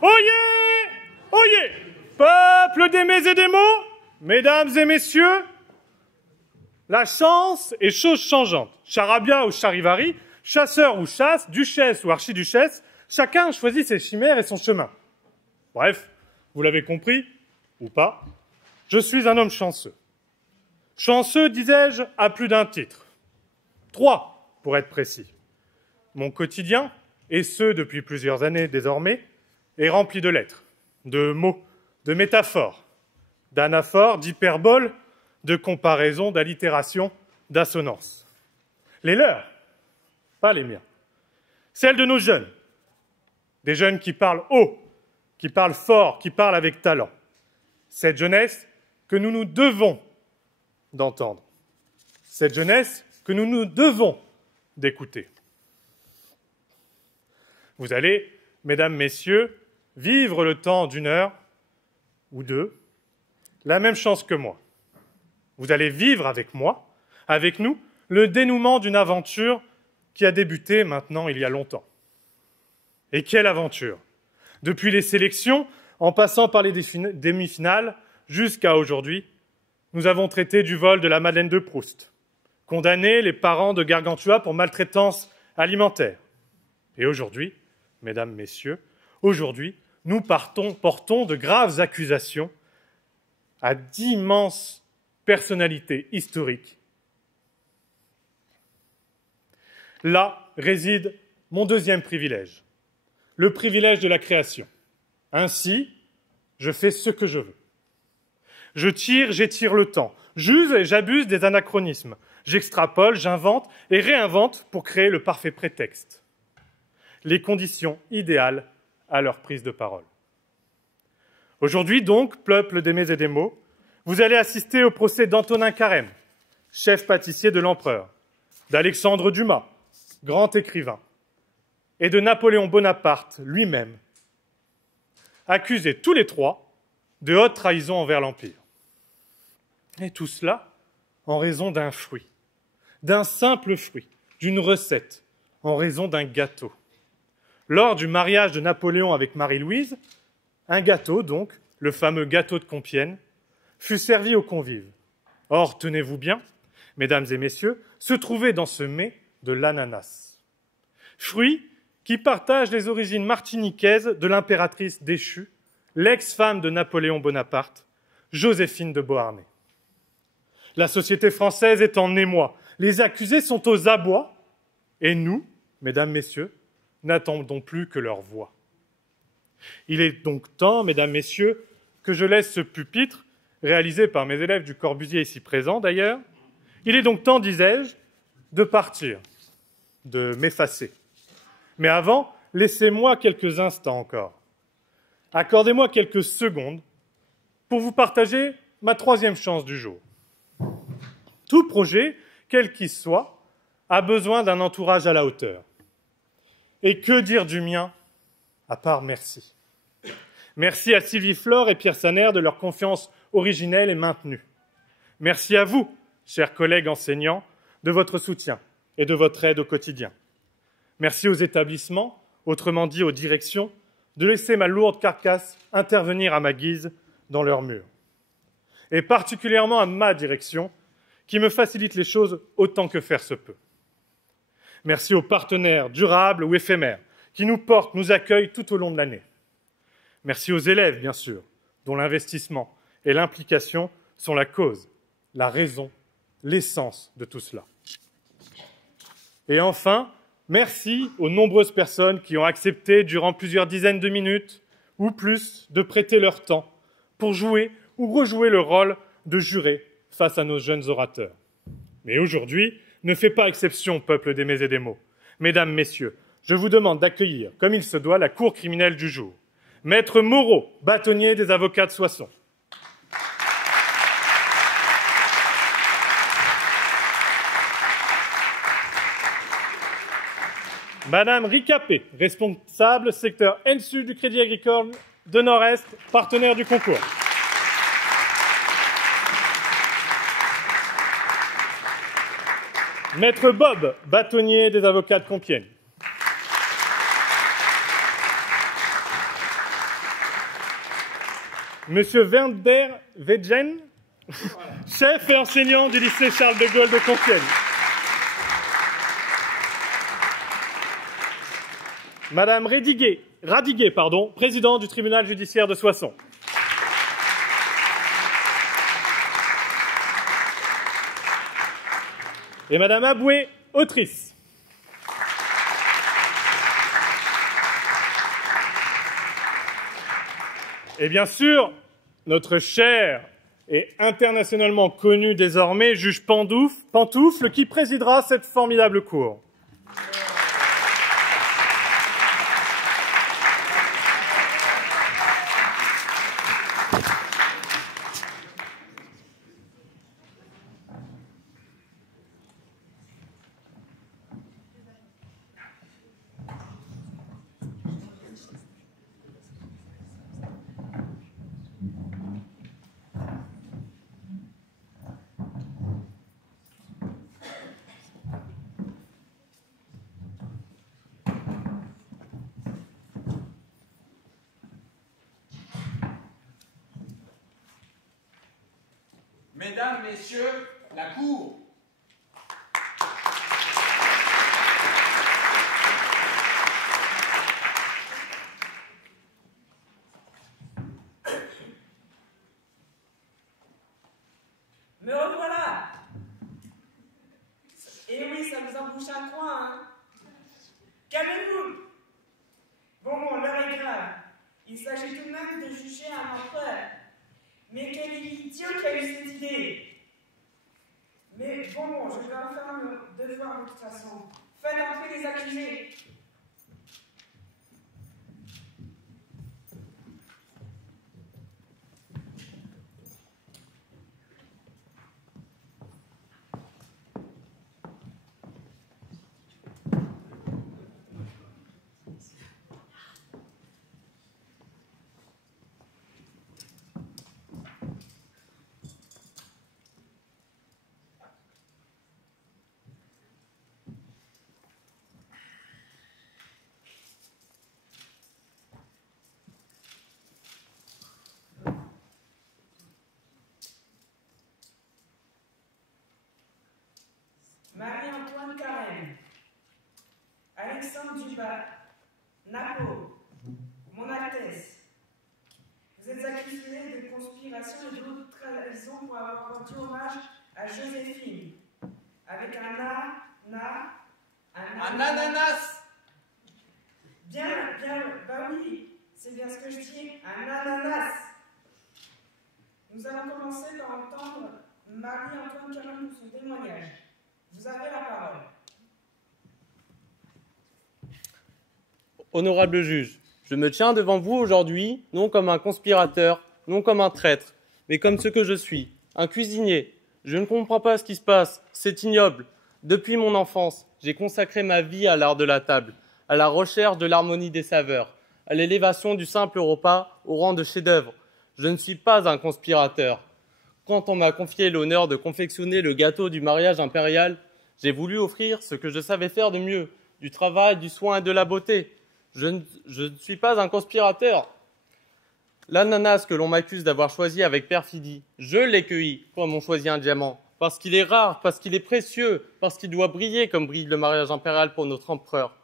Oyez! Oyez! Peuple d'Aimés et d'Émaux, mesdames et messieurs, la chance est chose changeante. Charabia ou charivari, chasseur ou chasse, duchesse ou archiduchesse, chacun choisit ses chimères et son chemin. Bref, vous l'avez compris, ou pas, je suis un homme chanceux. Chanceux, disais-je, à plus d'un titre. 3, pour être précis. Mon quotidien, et ce depuis plusieurs années désormais, est rempli de lettres, de mots, de métaphores, d'anaphores, d'hyperboles, de comparaisons, d'allitérations, d'assonances. Les leurs, pas les miens. Celles de nos jeunes. Des jeunes qui parlent haut, qui parlent fort, qui parlent avec talent. Cette jeunesse que nous nous devons d'entendre. Cette jeunesse que nous nous devons d'écouter. Vous allez, mesdames, messieurs, vivre le temps d'une heure ou deux, la même chance que moi. Vous allez vivre avec moi, avec nous, le dénouement d'une aventure qui a débuté maintenant il y a longtemps. Et quelle aventure! Depuis les sélections, en passant par les demi-finales, jusqu'à aujourd'hui, nous avons traité du vol de la Madeleine de Proust, condamné les parents de Gargantua pour maltraitance alimentaire. Et aujourd'hui, mesdames, messieurs, aujourd'hui, nous portons de graves accusations à d'immenses personnalités historiques. Là réside mon deuxième privilège, le privilège de la création. Ainsi, je fais ce que je veux. J'étire le temps, j'use et j'abuse des anachronismes, j'extrapole, j'invente et réinvente pour créer le parfait prétexte, les conditions idéales à leur prise de parole. Aujourd'hui donc, peuple d'Aimés et d'Émaux, vous allez assister au procès d'Antonin Carême, chef pâtissier de l'empereur, d'Alexandre Dumas, grand écrivain, et de Napoléon Bonaparte lui-même, accusés tous les trois de haute trahison envers l'Empire. Et tout cela en raison d'un fruit, d'un simple fruit, d'une recette, en raison d'un gâteau. Lors du mariage de Napoléon avec Marie-Louise, un gâteau, donc, le fameux gâteau de Compiègne, fut servi aux convives. Or, tenez-vous bien, mesdames et messieurs, se trouvait dans ce mets de l'ananas. Fruit qui partage les origines martiniquaises de l'impératrice déchue, l'ex-femme de Napoléon Bonaparte, Joséphine de Beauharnais. La société française est en émoi, les accusés sont aux abois, et nous, mesdames, messieurs, n'attendons plus que leur voix. Il est donc temps, mesdames, messieurs, que je laisse ce pupitre, réalisé par mes élèves du Corbusier ici présents d'ailleurs, il est donc temps, disais-je, de partir, de m'effacer. Mais avant, laissez-moi quelques instants encore. Accordez-moi quelques secondes pour vous partager ma troisième chance du jour. Tout projet, quel qu'il soit, a besoin d'un entourage à la hauteur. Et que dire du mien, à part merci. Merci à Sylvie Flore et Pierre Saner de leur confiance originelle et maintenue. Merci à vous, chers collègues enseignants, de votre soutien et de votre aide au quotidien. Merci aux établissements, autrement dit aux directions, de laisser ma lourde carcasse intervenir à ma guise dans leurs murs. Et particulièrement à ma direction, qui me facilite les choses autant que faire se peut. Merci aux partenaires durables ou éphémères qui nous portent, nous accueillent tout au long de l'année. Merci aux élèves, bien sûr, dont l'investissement et l'implication sont la cause, la raison, l'essence de tout cela. Et enfin, merci aux nombreuses personnes qui ont accepté, durant plusieurs dizaines de minutes ou plus, de prêter leur temps pour jouer ou rejouer le rôle de juré face à nos jeunes orateurs. Mais aujourd'hui, ne fait pas exception, peuple d'Aimés et d'Émaux. Mesdames, messieurs, je vous demande d'accueillir, comme il se doit, la cour criminelle du jour. Maître Moreau, bâtonnier des avocats de Soissons. Madame Ricapé, responsable secteur N-Sud du Crédit Agricole de Nord-Est, partenaire du concours. Maître Bob, bâtonnier des avocats de Compiègne. Monsieur Werner Wedgen, chef et enseignant du lycée Charles de Gaulle de Compiègne. Madame Radiguet, présidente du tribunal judiciaire de Soissons. Et Madame Aboué, autrice. Et bien sûr, notre cher et internationalement connu désormais juge Pantoufle qui présidera cette formidable cour. Mesdames, Messieurs, la Cour. Me revoilà. Et oui, ça vous embouche un coin, hein. Calmez-vous. Bon, l'heure est grave. Il s'agit tout de même de juger un empereur. Mais quel idiot qui a eu cette idée! Mais bon, je dois faire mon devoir de toute façon. Faites entrer les accusés. Marie-Antoine Carême, Alexandre Dubas, Napo, Mon Altesse, vous êtes accusés de conspiration et d'autres trahisons pour avoir rendu hommage à Joséphine, avec un ananas. Bien, bah oui, c'est bien ce que je dis, un ananas. Nous allons commencer par entendre Marie-Antoine Carême pour son témoignage. Vous avez la parole. Honorable juge, je me tiens devant vous aujourd'hui, non comme un conspirateur, non comme un traître, mais comme ce que je suis, un cuisinier. Je ne comprends pas ce qui se passe, c'est ignoble. Depuis mon enfance, j'ai consacré ma vie à l'art de la table, à la recherche de l'harmonie des saveurs, à l'élévation du simple repas au rang de chef-d'œuvre. Je ne suis pas un conspirateur. Quand on m'a confié l'honneur de confectionner le gâteau du mariage impérial, j'ai voulu offrir ce que je savais faire de mieux, du travail, du soin et de la beauté. Je ne suis pas un conspirateur. L'ananas que l'on m'accuse d'avoir choisi avec perfidie, je l'ai cueilli comme on choisit un diamant, parce qu'il est rare, parce qu'il est précieux, parce qu'il doit briller comme brille le mariage impérial pour notre empereur.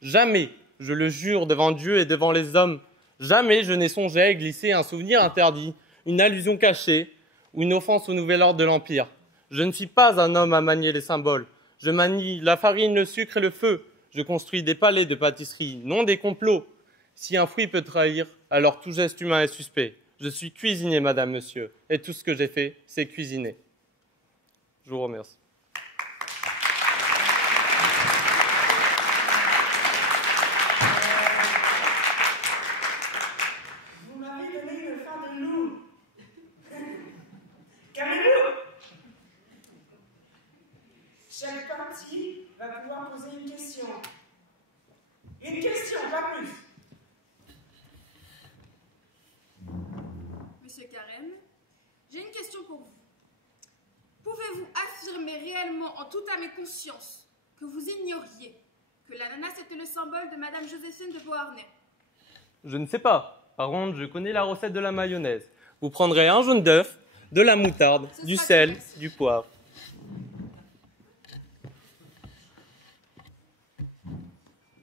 Jamais, je le jure devant Dieu et devant les hommes, jamais je n'ai songé à glisser un souvenir interdit, une allusion cachée, ou une offense au nouvel ordre de l'Empire. Je ne suis pas un homme à manier les symboles. Je manie la farine, le sucre et le feu. Je construis des palais de pâtisserie, non des complots. Si un fruit peut trahir, alors tout geste humain est suspect. Je suis cuisinier, madame, monsieur, et tout ce que j'ai fait, c'est cuisiner. Je vous remercie. Vous m'avez donné une faim de loup. Calmez-vous. Chaque partie va pouvoir poser une question. Une question, pas plus. Monsieur Carême, j'ai une question pour vous. Pouvez-vous affirmer réellement en toute âme et conscience que vous ignoriez que l'ananas était le symbole de Madame Joséphine de Beauharnais? Je ne sais pas. Par contre, je connais la recette de la mayonnaise. Vous prendrez un jaune d'œuf, de la moutarde, du sel, du poivre.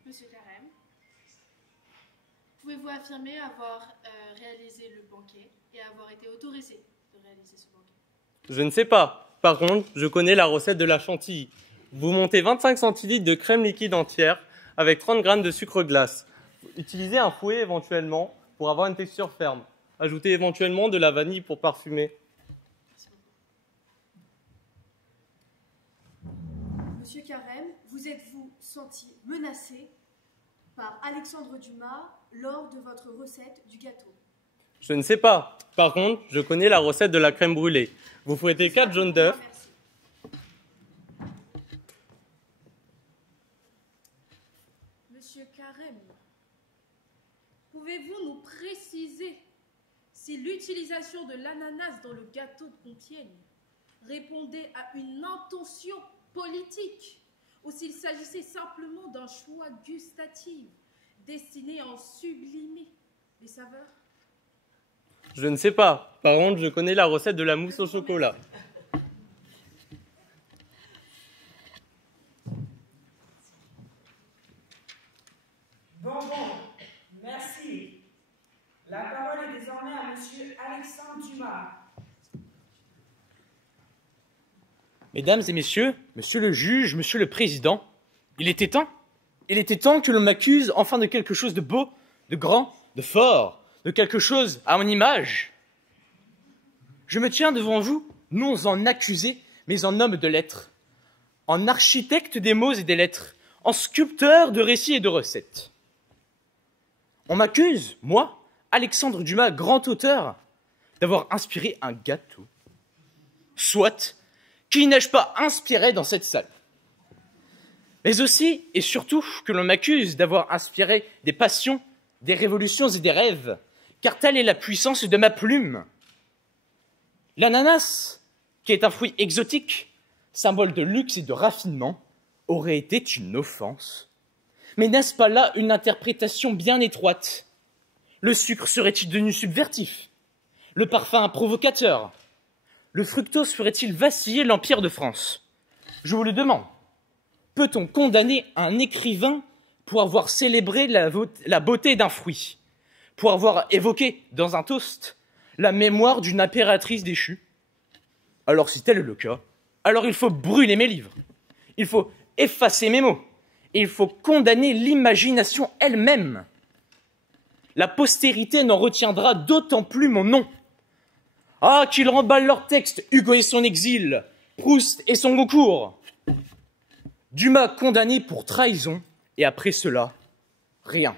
Monsieur Carême, pouvez-vous affirmer avoir réalisé le banquet et avoir été autorisé de réaliser ce banquet? Je ne sais pas. Par contre, je connais la recette de la chantilly. Vous montez 25 centilitres de crème liquide entière avec 30 g de sucre glace. Utilisez un fouet éventuellement pour avoir une texture ferme. Ajoutez éventuellement de la vanille pour parfumer. Monsieur Carême, vous êtes-vous senti menacé par Alexandre Dumas lors de votre recette du gâteau? Je ne sais pas. Par contre, je connais la recette de la crème brûlée. Vous fouettez 4 jaunes d'œufs. Monsieur Carême, pouvez-vous nous préciser si l'utilisation de l'ananas dans le gâteau de Compiègne répondait à une intention politique ou s'il s'agissait simplement d'un choix gustatif destiné à en sublimer les saveurs? Je ne sais pas. Par contre, je connais la recette de la mousse au chocolat. Bon, merci. La parole est désormais à Monsieur Alexandre Dumas. Mesdames et messieurs, monsieur le juge, monsieur le président, il était temps que l'on m'accuse enfin de quelque chose de beau, de grand, de fort, de quelque chose à mon image. Je me tiens devant vous, non en accusé, mais en homme de lettres, en architecte des mots et des lettres, en sculpteur de récits et de recettes. On m'accuse, moi, Alexandre Dumas, grand auteur, d'avoir inspiré un gâteau. Soit, qui n'ai-je pas inspiré dans cette salle? Mais aussi, et surtout, que l'on m'accuse d'avoir inspiré des passions, des révolutions et des rêves, car telle est la puissance de ma plume. L'ananas, qui est un fruit exotique, symbole de luxe et de raffinement, aurait été une offense. Mais n'est-ce pas là une interprétation bien étroite? Le sucre serait-il devenu subversif? Le parfum provocateur? Le fructose ferait-il vaciller l'Empire de France? Je vous le demande. Peut-on condamner un écrivain pour avoir célébré la beauté d'un fruit, pour avoir évoqué dans un toast la mémoire d'une impératrice déchue? Alors si tel est le cas, alors il faut brûler mes livres, il faut effacer mes mots, et il faut condamner l'imagination elle-même. La postérité n'en retiendra d'autant plus mon nom. Ah, qu'ils remballent leurs textes, Hugo et son exil, Proust et son Goncourt. Dumas condamné pour trahison, et après cela, rien.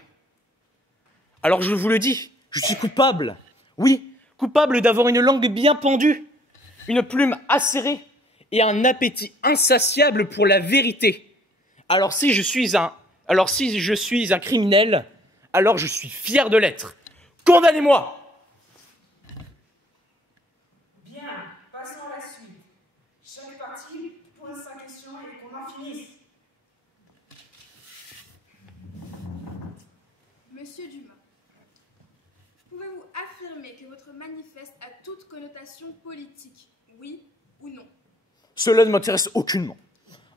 Alors je vous le dis, je suis coupable. Oui, coupable d'avoir une langue bien pendue, une plume acérée et un appétit insatiable pour la vérité. Alors si je suis un criminel, alors je suis fier de l'être. Condamnez-moi! Bien, passons à la suite. Chaque partie pose sa question et qu'on en finisse. Monsieur Dumas, pouvez-vous affirmer que votre manifeste a toute connotation politique, oui ou non? Cela ne m'intéresse aucunement.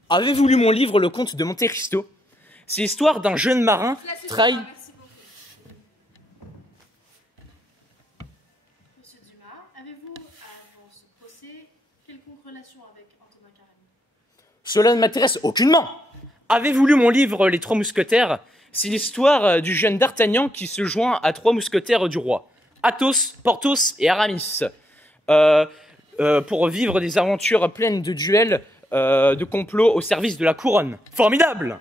Avez-vous lu mon livre Le Comte de Monte Cristo? C'est l'histoire d'un jeune marin trahi. Merci beaucoup. Monsieur Dumas, avez-vous, avant ce procès, quelconque relation avec Antonin Carême? Cela ne m'intéresse aucunement. Avez-vous lu mon livre Les Trois Mousquetaires? C'est l'histoire du jeune d'Artagnan qui se joint à trois mousquetaires du roi, Athos, Porthos et Aramis, pour vivre des aventures pleines de duels, de complots au service de la couronne. Formidable!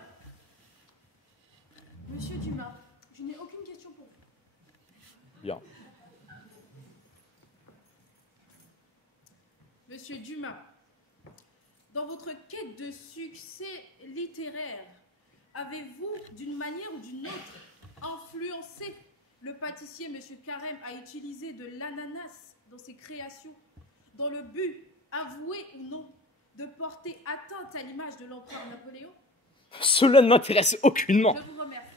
Monsieur Dumas, je n'ai aucune question pour vous. Bien. Monsieur Dumas, dans votre quête de succès littéraire, avez-vous, d'une manière ou d'une autre, influencé le pâtissier Monsieur Carême à utiliser de l'ananas dans ses créations, dans le but, avoué ou non, de porter atteinte à l'image de l'empereur Napoléon? Cela ne m'intéresse aucunement. Je vous remercie.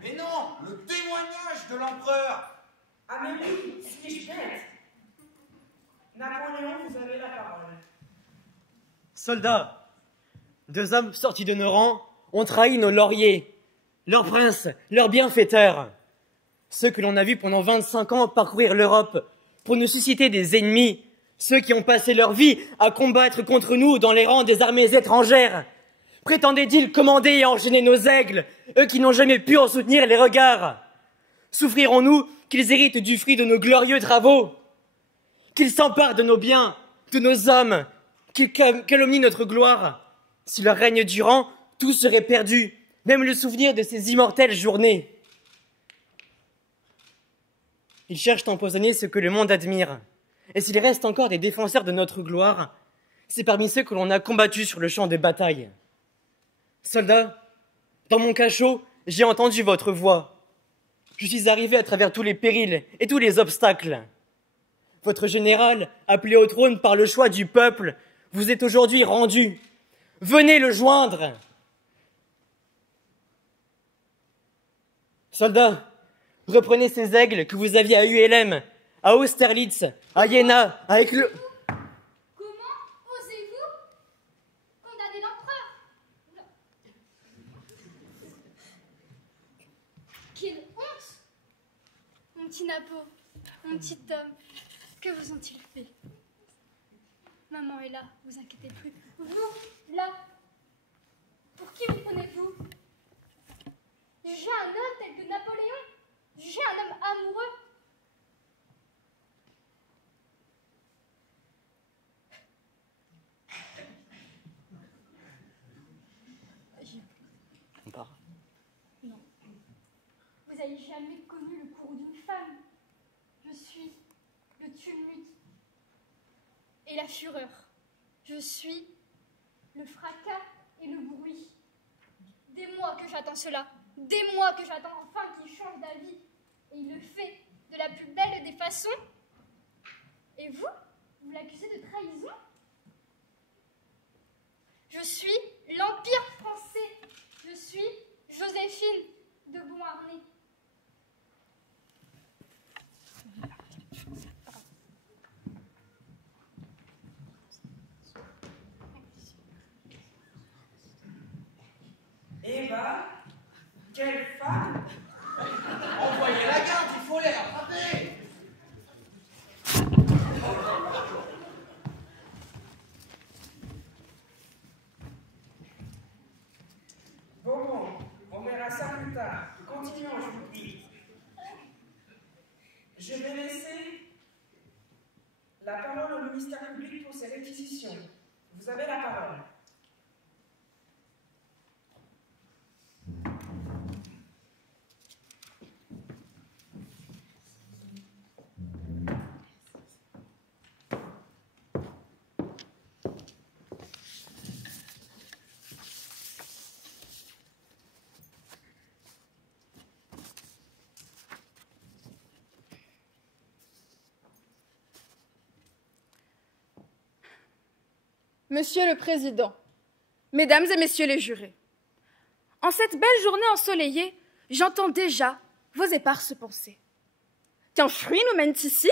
Mais non, le témoignage de l'empereur. Ah mais oui, suis-je bête? Napoléon, vous avez la parole. Soldats, deux hommes sortis de nos rangs ont trahi nos lauriers, leurs princes, leurs bienfaiteurs. Ceux que l'on a vus pendant 25 ans parcourir l'Europe pour nous susciter des ennemis, ceux qui ont passé leur vie à combattre contre nous dans les rangs des armées étrangères. Prétendaient-ils commander et enchaîner nos aigles, eux qui n'ont jamais pu en soutenir les regards? Souffrirons-nous qu'ils héritent du fruit de nos glorieux travaux? Qu'ils s'emparent de nos biens, de nos hommes, qu'ils calomnient notre gloire? Si leur règne durant, tout serait perdu, même le souvenir de ces immortelles journées. Ils cherchent à empoisonner ce que le monde admire. Et s'il reste encore des défenseurs de notre gloire, c'est parmi ceux que l'on a combattus sur le champ de bataille. Soldats, dans mon cachot, j'ai entendu votre voix. Je suis arrivé à travers tous les périls et tous les obstacles. Votre général, appelé au trône par le choix du peuple, vous est aujourd'hui rendu. Venez le joindre. Soldats, reprenez ces aigles que vous aviez à ULM, à Austerlitz, à Iéna, à Écleux. Comment osez-vous condamner l'empereur? Quelle honte! Mon petit Napo, mon petit Tom, que vous ont-ils fait? Maman est là, vous inquiétez plus. Vous, là, pour qui vous prenez-vous? Juger un homme tel que Napoléon? Juger un homme amoureux? On part. Non. Vous n'avez jamais connu le cours d'une femme. Je suis le tumulte et la fureur. Je suis le fracas et le bruit. Des mois que j'attends cela. Des mois que j'attends enfin qu'il change d'avis. Et il le fait de la plus belle des façons. Et vous, vous l'accusez de trahison? Je suis l'Empire français. Je suis Joséphine de Beauharnais. Eva, quelle femme! Envoyez la garde, il faut les rattraper. Bon, on verra ça plus tard. Continuons, je vous prie. Je vais laisser la parole au ministère public pour ses réquisitions. Vous avez la parole. Monsieur le Président, Mesdames et Messieurs les jurés, en cette belle journée ensoleillée, j'entends déjà vos éparses pensées. Qu'un fruit nous mène ici,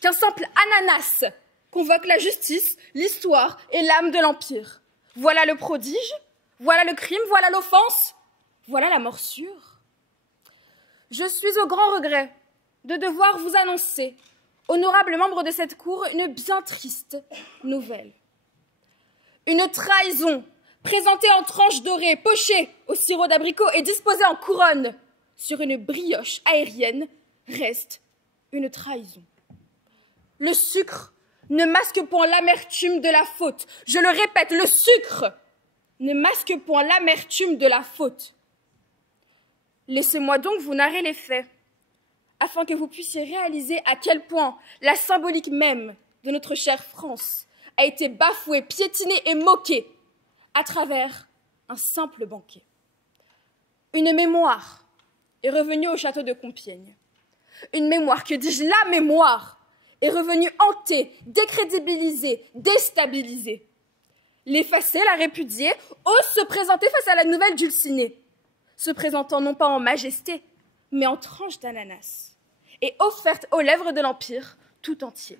qu'un simple ananas convoque la justice, l'histoire et l'âme de l'Empire. Voilà le prodige, voilà le crime, voilà l'offense, voilà la morsure. Je suis au grand regret de devoir vous annoncer, honorables membres de cette cour, une bien triste nouvelle. Une trahison, présentée en tranches dorées, pochée au sirop d'abricot et disposée en couronne sur une brioche aérienne, reste une trahison. Le sucre ne masque point l'amertume de la faute. Je le répète, le sucre ne masque point l'amertume de la faute. Laissez-moi donc vous narrer les faits, afin que vous puissiez réaliser à quel point la symbolique même de notre chère France a été bafouée, piétinée et moquée à travers un simple banquet. Une mémoire est revenue au château de Compiègne. Une mémoire, que dis-je, la mémoire est revenue hantée, décrédibilisée, déstabilisée. L'effacer, la répudier, ose se présenter face à la nouvelle dulcinée. se présentant non pas en majesté, mais en tranches d'ananas, et offerte aux lèvres de l'Empire tout entier.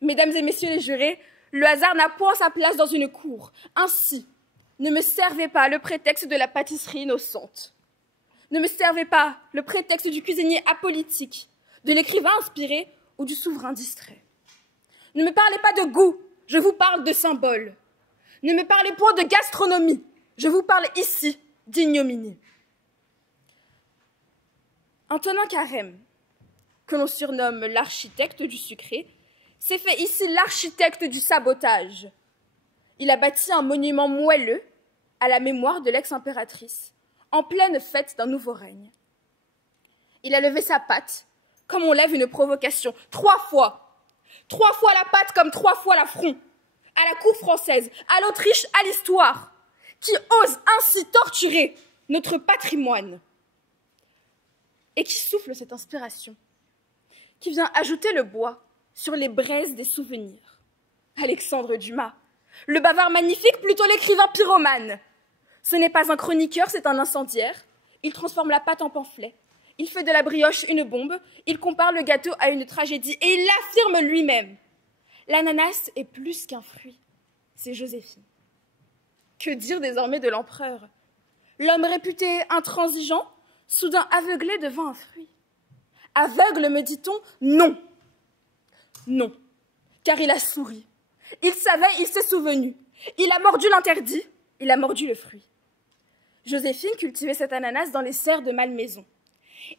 Mesdames et messieurs les jurés, le hasard n'a point sa place dans une cour. Ainsi, ne me servez pas le prétexte de la pâtisserie innocente. Ne me servez pas le prétexte du cuisinier apolitique, de l'écrivain inspiré ou du souverain distrait. Ne me parlez pas de goût, je vous parle de symboles. Ne me parlez point de gastronomie, je vous parle ici d'ignominie. Antonin Carême, que l'on surnomme l'architecte du sucré, s'est fait ici l'architecte du sabotage. Il a bâti un monument moelleux à la mémoire de l'ex-impératrice, en pleine fête d'un nouveau règne. Il a levé sa patte, comme on lève une provocation, 3 fois. 3 fois la patte comme 3 fois l'affront. À la cour française, à l'Autriche, à l'histoire, qui ose ainsi torturer notre patrimoine. Et qui souffle cette inspiration, qui vient ajouter le bois sur les braises des souvenirs. Alexandre Dumas, le bavard magnifique, plutôt l'écrivain pyromane. Ce n'est pas un chroniqueur, c'est un incendiaire. Il transforme la pâte en pamphlet. Il fait de la brioche une bombe. Il compare le gâteau à une tragédie et il l'affirme lui-même. L'ananas est plus qu'un fruit. C'est Joséphine. Que dire désormais de l'empereur? L'homme réputé intransigeant, soudain aveuglé devant un fruit. Aveugle, me dit-on? Non. Non, car il a souri. Il savait, il s'est souvenu. Il a mordu l'interdit, il a mordu le fruit. Joséphine cultivait cet ananas dans les serres de Malmaison.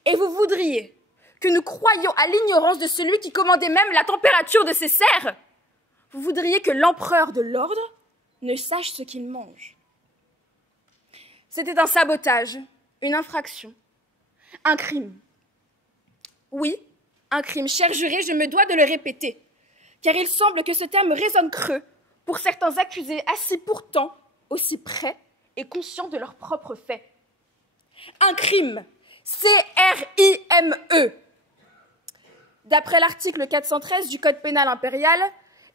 Et vous voudriez que nous croyions à l'ignorance de celui qui commandait même la température de ces serres? Vous voudriez que l'empereur de l'ordre ne sache ce qu'il mange? C'était un sabotage, une infraction, un crime. Oui, un crime. Cher juré, je me dois de le répéter, car il semble que ce terme résonne creux pour certains accusés assis pourtant aussi près et conscients de leurs propres faits. Un crime, C-R-I-M-E, d'après l'article 413 du Code pénal impérial,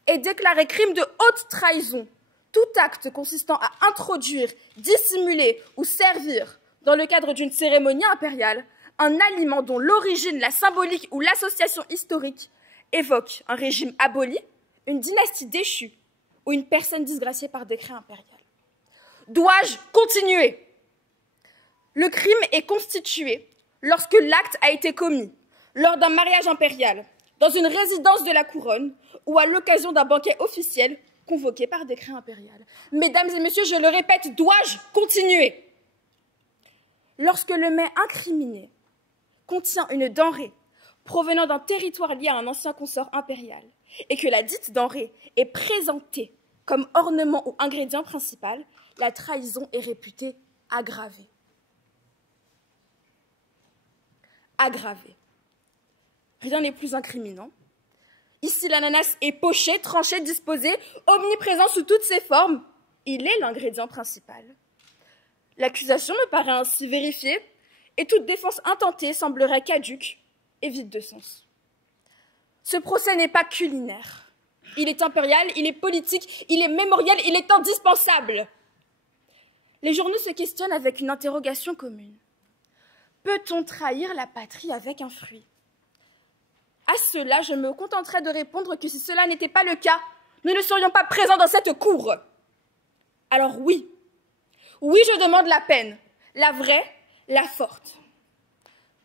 est déclaré crime de haute trahison, tout acte consistant à introduire, dissimuler ou servir, dans le cadre d'une cérémonie impériale, un aliment dont l'origine, la symbolique ou l'association historique évoque un régime aboli, une dynastie déchue ou une personne disgraciée par décret impérial. Dois-je continuer? Le crime est constitué lorsque l'acte a été commis lors d'un mariage impérial, dans une résidence de la couronne ou à l'occasion d'un banquet officiel convoqué par décret impérial. Mesdames et messieurs, je le répète, dois-je continuer? Lorsque le mets incriminé contient une denrée provenant d'un territoire lié à un ancien consort impérial et que la dite denrée est présentée comme ornement ou ingrédient principal, la trahison est réputée aggravée. Aggravée. Rien n'est plus incriminant. Ici, l'ananas est poché, tranché, disposé, omniprésent sous toutes ses formes. Il est l'ingrédient principal. L'accusation me paraît ainsi vérifiée et toute défense intentée semblerait caduque et vide de sens. Ce procès n'est pas culinaire. Il est impérial, il est politique, il est mémorial, il est indispensable. Les journaux se questionnent avec une interrogation commune. Peut-on trahir la patrie avec un fruit? À cela, je me contenterai de répondre que si cela n'était pas le cas, nous ne serions pas présents dans cette cour. Alors oui, je demande la peine, la vraie, la forte.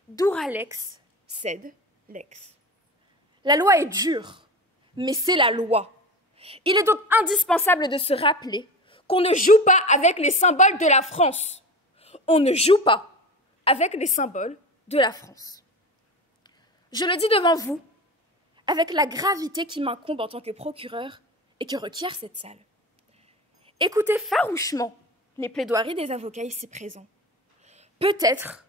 Dura lex, sed lex. La loi est dure, mais c'est la loi. Il est donc indispensable de se rappeler qu'on ne joue pas avec les symboles de la France. On ne joue pas avec les symboles de la France. Je le dis devant vous, avec la gravité qui m'incombe en tant que procureur et que requiert cette salle. Écoutez farouchement les plaidoiries des avocats ici présents. Peut-être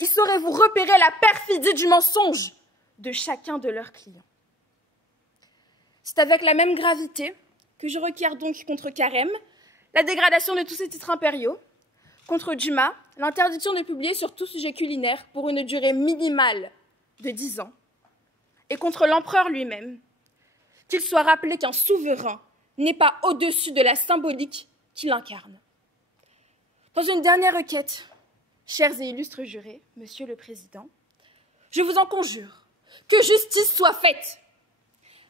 y saurez-vous repérer la perfidie du mensonge de chacun de leurs clients. C'est avec la même gravité que je requiers donc contre Carême la dégradation de tous ses titres impériaux, contre Dumas l'interdiction de publier sur tout sujet culinaire pour une durée minimale de 10 ans, et contre l'empereur lui-même, qu'il soit rappelé qu'un souverain n'est pas au-dessus de la symbolique qu'il incarne. Dans une dernière requête, chers et illustres jurés, Monsieur le Président, je vous en conjure, que justice soit faite,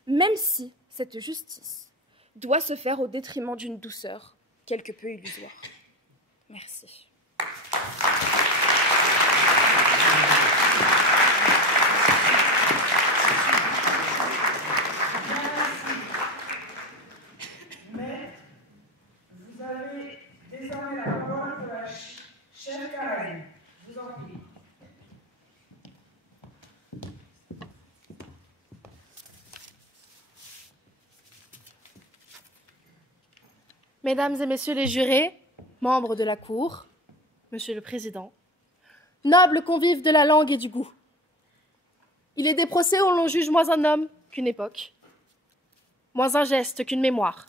même si cette justice doit se faire au détriment d'une douceur quelque peu illusoire. Merci. Mais vous avez désormais la parole pour la chère Karen. Je vous en prie. Mesdames et messieurs les jurés, membres de la Cour, Monsieur le Président, nobles convives de la langue et du goût, il est des procès où l'on juge moins un homme qu'une époque, moins un geste qu'une mémoire.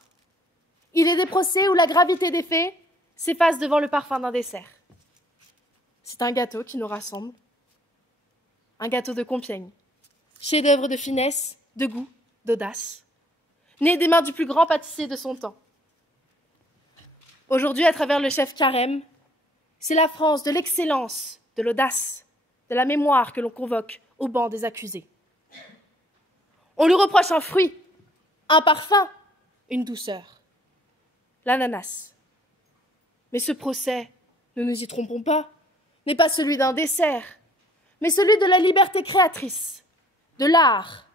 Il est des procès où la gravité des faits s'efface devant le parfum d'un dessert. C'est un gâteau qui nous rassemble, un gâteau de Compiègne, chef-d'œuvre de finesse, de goût, d'audace, né des mains du plus grand pâtissier de son temps. Aujourd'hui, à travers le chef Carême, c'est la France de l'excellence, de l'audace, de la mémoire que l'on convoque au banc des accusés. On lui reproche un fruit, un parfum, une douceur, l'ananas. Mais ce procès, ne nous y trompons pas, n'est pas celui d'un dessert, mais celui de la liberté créatrice, de l'art,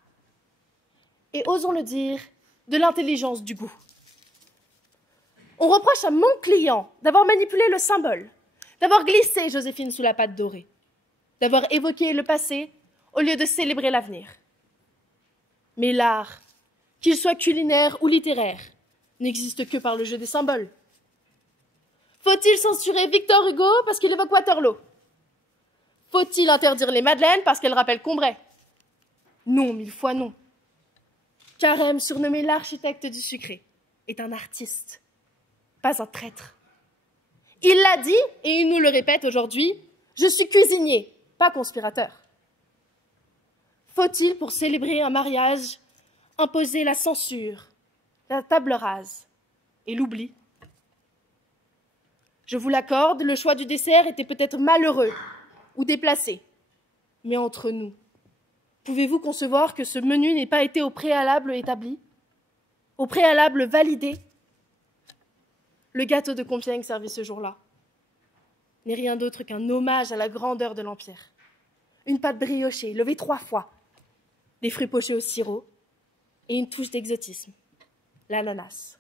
et osons le dire, de l'intelligence du goût. On reproche à mon client d'avoir manipulé le symbole, d'avoir glissé Joséphine sous la pâte dorée, d'avoir évoqué le passé au lieu de célébrer l'avenir. Mais l'art, qu'il soit culinaire ou littéraire, n'existe que par le jeu des symboles. Faut-il censurer Victor Hugo parce qu'il évoque Waterloo? Faut-il interdire les madeleines parce qu'elles rappellent Combray? Non, 1000 fois non. Carême, surnommé l'architecte du sucré, est un artiste, pas un traître. Il l'a dit, et il nous le répète aujourd'hui, je suis cuisinier, pas conspirateur. Faut-il, pour célébrer un mariage, imposer la censure, la table rase et l'oubli? Je vous l'accorde, le choix du dessert était peut-être malheureux ou déplacé. Mais entre nous, pouvez-vous concevoir que ce menu n'ait pas été au préalable établi, au préalable validé? Le gâteau de Compiègne servi ce jour-là n'est rien d'autre qu'un hommage à la grandeur de l'Empire. Une pâte briochée, levée 3 fois, des fruits pochés au sirop et une touche d'exotisme, l'ananas.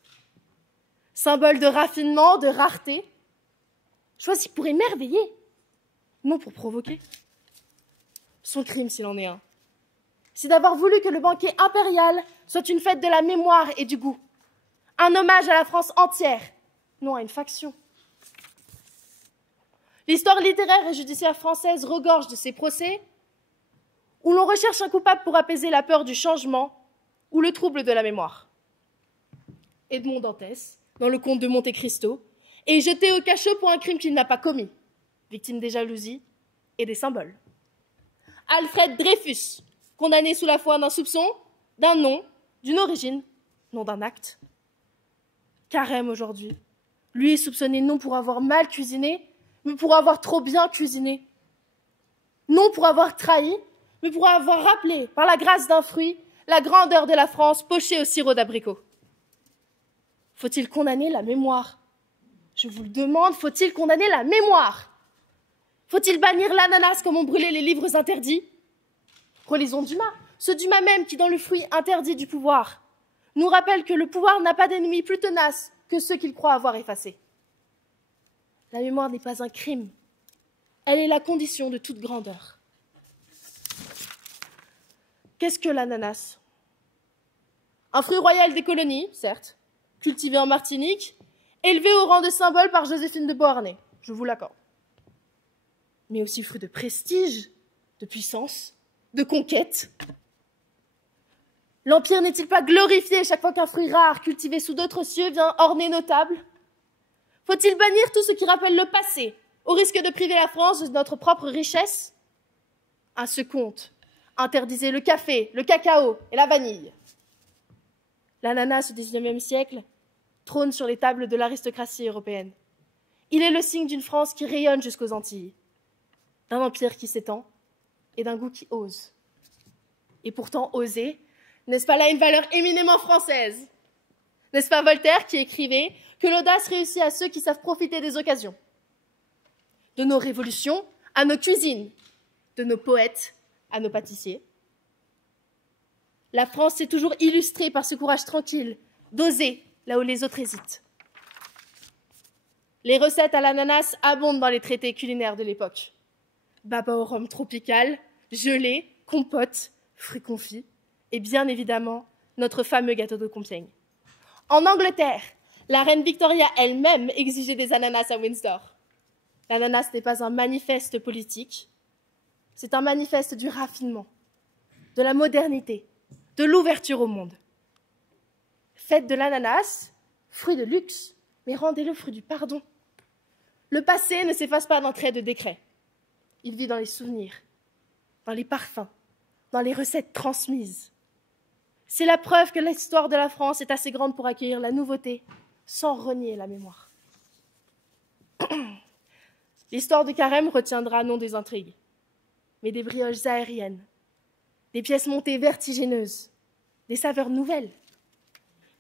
Symbole de raffinement, de rareté, choisi pour émerveiller, non pour provoquer. Son crime, s'il en est un, c'est d'avoir voulu que le banquet impérial soit une fête de la mémoire et du goût, un hommage à la France entière, non à une faction. L'histoire littéraire et judiciaire française regorge de ces procès où l'on recherche un coupable pour apaiser la peur du changement ou le trouble de la mémoire. Edmond Dantès, dans le Comte de Monte Cristo, est jeté au cachot pour un crime qu'il n'a pas commis, victime des jalousies et des symboles. Alfred Dreyfus, condamné sous la foi d'un soupçon, d'un nom, d'une origine, non d'un acte. Carême aujourd'hui, lui est soupçonné non pour avoir mal cuisiné, mais pour avoir trop bien cuisiné. Non pour avoir trahi, mais pour avoir rappelé, par la grâce d'un fruit, la grandeur de la France pochée au sirop d'abricot. Faut-il condamner la mémoire? Je vous le demande, faut-il condamner la mémoire? Faut-il bannir l'ananas comme ont brûlé les livres interdits? Relisons Dumas, ce Dumas même qui, dans le fruit interdit du pouvoir, nous rappelle que le pouvoir n'a pas d'ennemis plus tenaces que ceux qu'il croit avoir effacés. La mémoire n'est pas un crime, elle est la condition de toute grandeur. Qu'est-ce que l'ananas? Un fruit royal des colonies, certes, cultivé en Martinique, élevé au rang de symbole par Joséphine de Beauharnais, je vous l'accorde. Mais aussi fruit de prestige, de puissance, de conquête. L'Empire n'est-il pas glorifié chaque fois qu'un fruit rare, cultivé sous d'autres cieux, vient orner nos tables? Faut-il bannir tout ce qui rappelle le passé, au risque de priver la France de notre propre richesse? À ce compte, interdisez le café, le cacao et la vanille. L'ananas au XIXe siècle trône sur les tables de l'aristocratie européenne. Il est le signe d'une France qui rayonne jusqu'aux Antilles, d'un empire qui s'étend et d'un goût qui ose. Et pourtant, oser, n'est-ce pas là une valeur éminemment française? N'est-ce pas Voltaire qui écrivait que l'audace réussit à ceux qui savent profiter des occasions? De nos révolutions à nos cuisines, de nos poètes à nos pâtissiers. La France s'est toujours illustrée par ce courage tranquille d'oser là où les autres hésitent. Les recettes à l'ananas abondent dans les traités culinaires de l'époque. Baba au rhum tropical, gelée, compote, fruits confits et bien évidemment notre fameux gâteau de Compiègne. En Angleterre, la reine Victoria elle-même exigeait des ananas à Windsor. L'ananas n'est pas un manifeste politique, c'est un manifeste du raffinement, de la modernité, de l'ouverture au monde. Faites de l'ananas, fruit de luxe, mais rendez-le fruit du pardon. Le passé ne s'efface pas d'un trait de décret. Il vit dans les souvenirs, dans les parfums, dans les recettes transmises. C'est la preuve que l'histoire de la France est assez grande pour accueillir la nouveauté sans renier la mémoire. L'histoire de Carême retiendra non des intrigues, mais des brioches aériennes, des pièces montées vertigineuses, des saveurs nouvelles.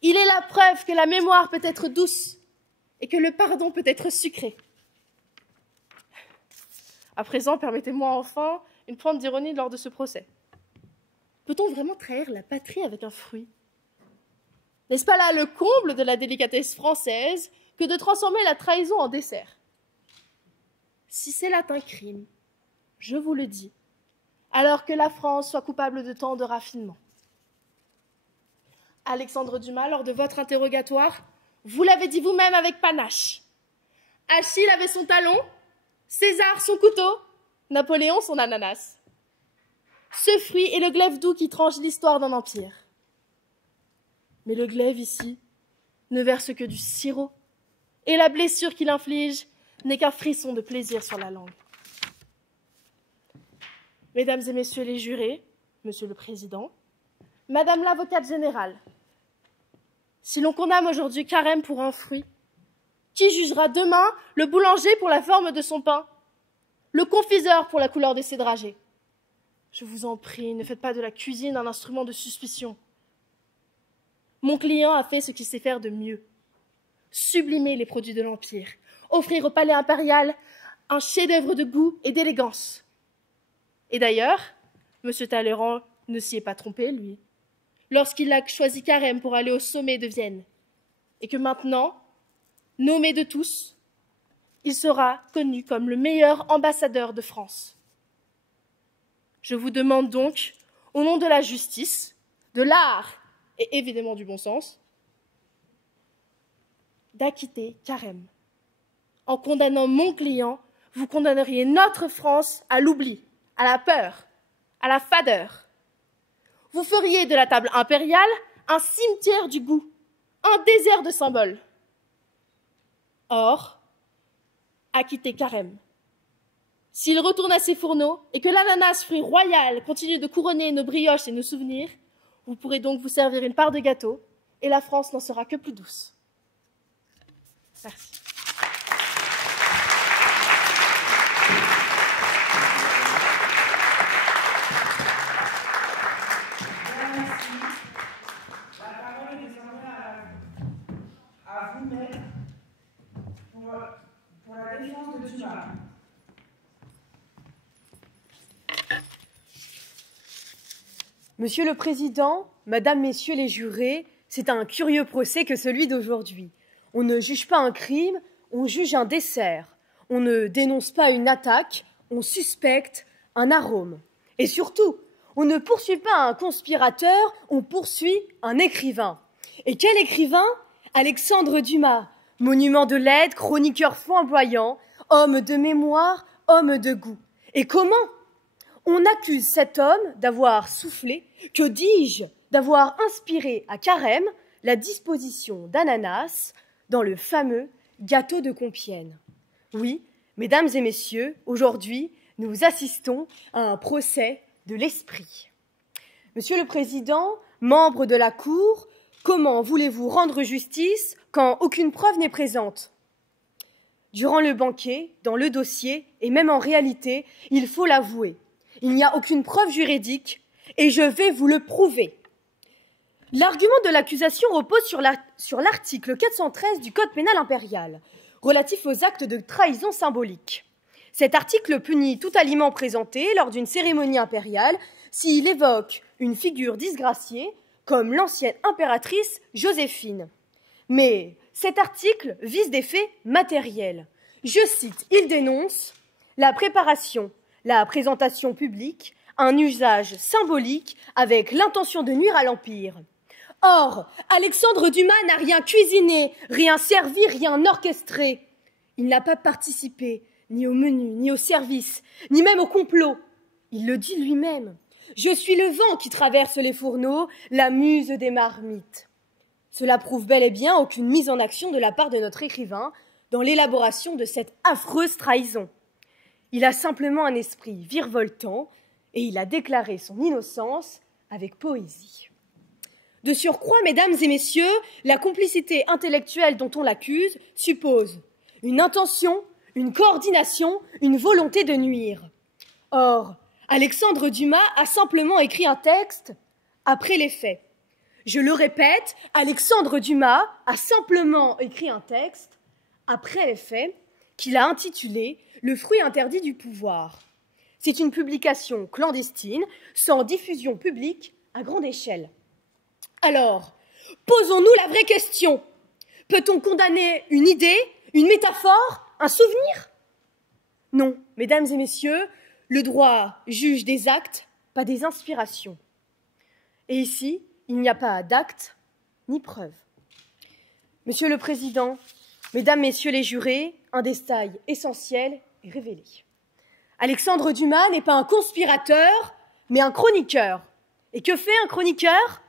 Il est la preuve que la mémoire peut être douce et que le pardon peut être sucré. À présent, permettez-moi enfin une pointe d'ironie lors de ce procès. Peut-on vraiment trahir la patrie avec un fruit? N'est-ce pas là le comble de la délicatesse française que de transformer la trahison en dessert? Si c'est là un crime, je vous le dis, alors que la France soit coupable de tant de raffinement. Alexandre Dumas, lors de votre interrogatoire, vous l'avez dit vous-même avec panache. Achille avait son talon, César son couteau, Napoléon son ananas. Ce fruit est le glaive doux qui tranche l'histoire d'un empire. Mais le glaive ici ne verse que du sirop, et la blessure qu'il inflige n'est qu'un frisson de plaisir sur la langue. Mesdames et messieurs les jurés, Monsieur le Président, Madame l'avocate générale, si l'on condamne aujourd'hui Carême pour un fruit, qui jugera demain le boulanger pour la forme de son pain, le confiseur pour la couleur de ses dragées? Je vous en prie, ne faites pas de la cuisine un instrument de suspicion. Mon client a fait ce qu'il sait faire de mieux. Sublimer les produits de l'Empire, offrir au palais impérial un chef-d'œuvre de goût et d'élégance. Et d'ailleurs, M. Talleyrand ne s'y est pas trompé, lui, lorsqu'il a choisi Carême pour aller au sommet de Vienne, et que maintenant, nommé de tous, il sera connu comme le meilleur ambassadeur de France. Je vous demande donc, au nom de la justice, de l'art et évidemment du bon sens, d'acquitter Carême. En condamnant mon client, vous condamneriez notre France à l'oubli, à la peur, à la fadeur. Vous feriez de la table impériale un cimetière du goût, un désert de symboles. Or, acquittez Carême. S'il retourne à ses fourneaux et que l'ananas, fruit royal, continue de couronner nos brioches et nos souvenirs, vous pourrez donc vous servir une part de gâteau et la France n'en sera que plus douce. Merci. La parole est désormais à vous, maître, pour la défense de Dumas. Monsieur le Président, Madame, Messieurs les jurés, c'est un curieux procès que celui d'aujourd'hui. On ne juge pas un crime, on juge un dessert. On ne dénonce pas une attaque, on suspecte un arôme. Et surtout, on ne poursuit pas un conspirateur, on poursuit un écrivain. Et quel écrivain? Alexandre Dumas, monument de l'aide, chroniqueur flamboyant, homme de mémoire, homme de goût. Et comment? On accuse cet homme d'avoir soufflé, que dis-je, d'avoir inspiré à Carême la disposition d'ananas dans le fameux gâteau de Compiègne. Oui, mesdames et messieurs, aujourd'hui, nous assistons à un procès de l'esprit. Monsieur le Président, membre de la Cour, comment voulez-vous rendre justice quand aucune preuve n'est présente? Durant le banquet, dans le dossier, et même en réalité, il faut l'avouer, il n'y a aucune preuve juridique, et je vais vous le prouver. L'argument de l'accusation repose sur l'article 413 du Code pénal impérial, relatif aux actes de trahison symbolique. Cet article punit tout aliment présenté lors d'une cérémonie impériale s'il évoque une figure disgraciée, comme l'ancienne impératrice Joséphine. Mais cet article vise des faits matériels. Je cite, il dénonce la préparation, la présentation publique, un usage symbolique avec l'intention de nuire à l'Empire. Or, Alexandre Dumas n'a rien cuisiné, rien servi, rien orchestré. Il n'a pas participé ni au menu, ni au service, ni même au complot. Il le dit lui-même. Je suis le vent qui traverse les fourneaux, la muse des marmites. Cela prouve bel et bien aucune mise en action de la part de notre écrivain dans l'élaboration de cette affreuse trahison. Il a simplement un esprit virevoltant et il a déclaré son innocence avec poésie. De surcroît, mesdames et messieurs, la complicité intellectuelle dont on l'accuse suppose une intention, une coordination, une volonté de nuire. Or, Alexandre Dumas a simplement écrit un texte après les faits. Je le répète, Alexandre Dumas a simplement écrit un texte après les faits qu'il a intitulé « Le fruit interdit du pouvoir ». C'est une publication clandestine, sans diffusion publique à grande échelle. Alors, posons-nous la vraie question. Peut-on condamner une idée, une métaphore, un souvenir? Non, mesdames et messieurs, le droit juge des actes, pas des inspirations. Et ici, il n'y a pas d'actes ni preuves. Monsieur le Président, mesdames, messieurs les jurés, un détail essentiel est révélé. Alexandre Dumas n'est pas un conspirateur, mais un chroniqueur. Et que fait un chroniqueur?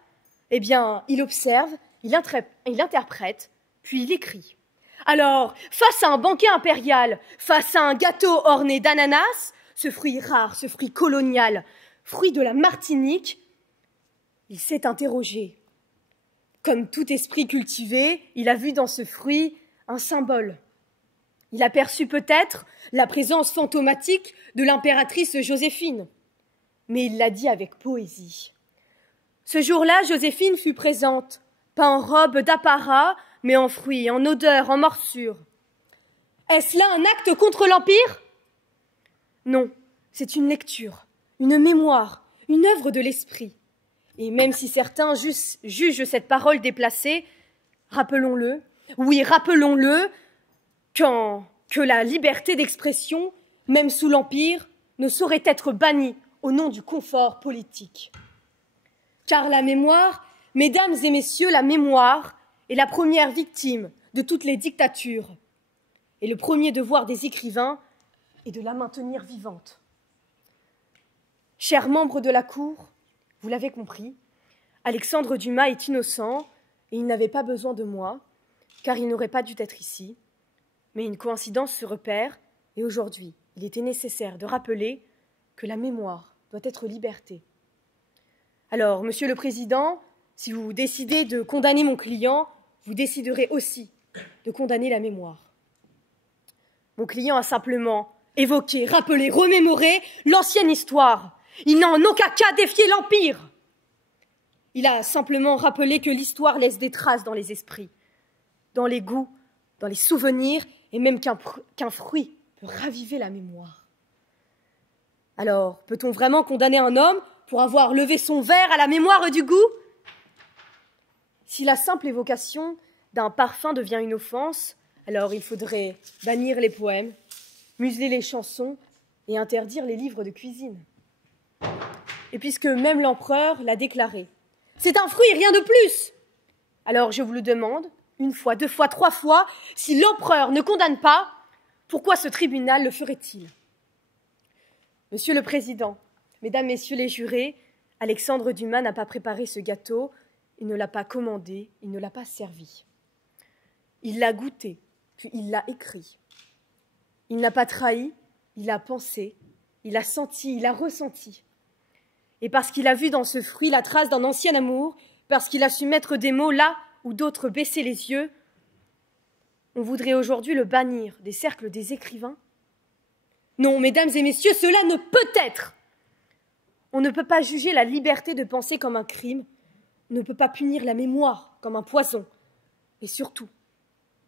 Eh bien, il observe, il interprète, puis il écrit. Alors, face à un banquet impérial, face à un gâteau orné d'ananas, ce fruit rare, ce fruit colonial, fruit de la Martinique, il s'est interrogé. Comme tout esprit cultivé, il a vu dans ce fruit un symbole. Il aperçut peut-être la présence fantomatique de l'impératrice Joséphine, mais il l'a dit avec poésie. Ce jour-là, Joséphine fut présente, pas en robe d'apparat, mais en fruits, en odeur, en morsure. Est-ce là un acte contre l'Empire? Non, c'est une lecture, une mémoire, une œuvre de l'esprit. Et même si certains jugent cette parole déplacée, rappelons-le, oui, rappelons-le, que la liberté d'expression, même sous l'Empire, ne saurait être bannie au nom du confort politique. Car la mémoire, mesdames et messieurs, la mémoire est la première victime de toutes les dictatures. Et le premier devoir des écrivains est de la maintenir vivante. Chers membres de la Cour, vous l'avez compris, Alexandre Dumas est innocent et il n'avait pas besoin de moi, car il n'aurait pas dû être ici. Mais une coïncidence se repère et aujourd'hui, il était nécessaire de rappeler que la mémoire doit être liberté. Alors, Monsieur le Président, si vous décidez de condamner mon client, vous déciderez aussi de condamner la mémoire. Mon client a simplement évoqué, rappelé, remémoré l'ancienne histoire. Il n'a en aucun cas défié l'Empire. Il a simplement rappelé que l'histoire laisse des traces dans les esprits, dans les goûts, dans les souvenirs, et même qu'un fruit peut raviver la mémoire. Alors, peut-on vraiment condamner un homme pour avoir levé son verre à la mémoire du goût? Si la simple évocation d'un parfum devient une offense, alors il faudrait bannir les poèmes, museler les chansons et interdire les livres de cuisine. Et puisque même l'empereur l'a déclaré, c'est un fruit, rien de plus. Alors je vous le demande, une fois, deux fois, trois fois, si l'empereur ne condamne pas, pourquoi ce tribunal le ferait-il? Monsieur le Président, mesdames, messieurs les jurés, Alexandre Dumas n'a pas préparé ce gâteau, il ne l'a pas commandé, il ne l'a pas servi. Il l'a goûté, puis il l'a écrit. Il n'a pas trahi, il a pensé, il a senti, il a ressenti. Et parce qu'il a vu dans ce fruit la trace d'un ancien amour, parce qu'il a su mettre des mots là où d'autres baissaient les yeux, On voudrait aujourd'hui le bannir des cercles des écrivains? Non, mesdames et messieurs, cela ne peut être. On ne peut pas juger la liberté de penser comme un crime. On ne peut pas punir la mémoire comme un poison. Et surtout,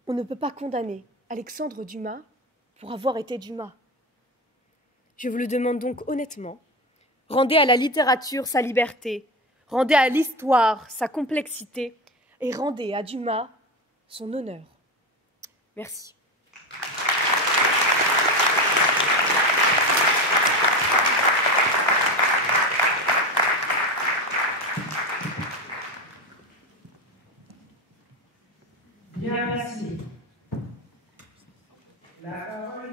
on ne peut pas condamner Alexandre Dumas pour avoir été Dumas. Je vous le demande donc honnêtement. Rendez à la littérature sa liberté, rendez à l'histoire sa complexité et rendez à Dumas son honneur. Merci. Bien, merci. La parole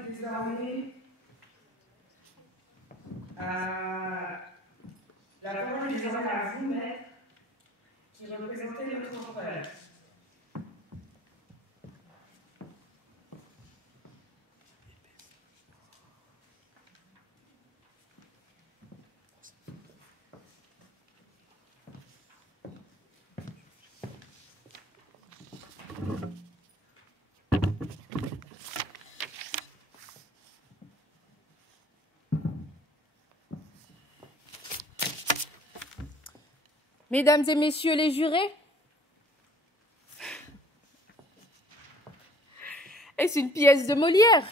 est désormais à vous, maître, qui représentez notre empereur. Mesdames et messieurs les jurés, est-ce une pièce de Molière?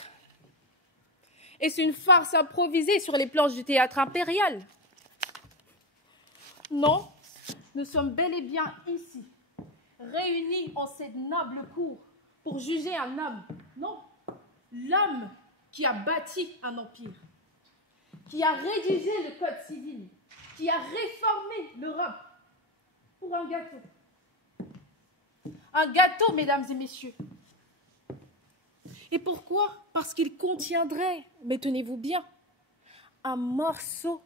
Est-ce une farce improvisée sur les planches du théâtre impérial? Non, nous sommes bel et bien ici, réunis en cette noble cour pour juger un homme. Non, l'homme qui a bâti un empire, qui a rédigé le code civil, qui a réformé l'Europe pour un gâteau. Un gâteau, mesdames et messieurs. Et pourquoi? Parce qu'il contiendrait, mais tenez-vous bien, un morceau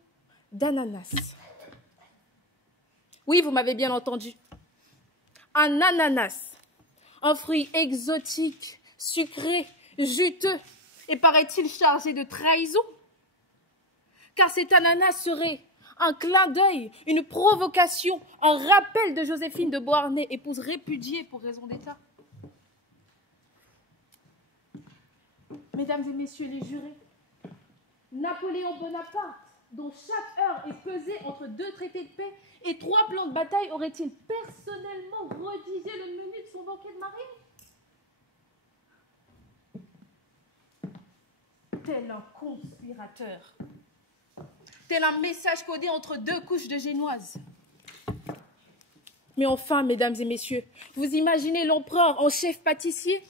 d'ananas. Oui, vous m'avez bien entendu. Un ananas, un fruit exotique, sucré, juteux, et paraît-il chargé de trahison. Car cet ananas serait un clin d'œil, une provocation, un rappel de Joséphine de Beauharnais, épouse répudiée pour raison d'État. Mesdames et messieurs les jurés, Napoléon Bonaparte, dont chaque heure est pesée entre 2 traités de paix et 3 plans de bataille, aurait-il personnellement rédigé le menu de son banquet de marine? Tel un conspirateur. Tel un message codé entre 2 couches de génoises. Mais enfin, mesdames et messieurs, vous imaginez l'empereur en chef pâtissier,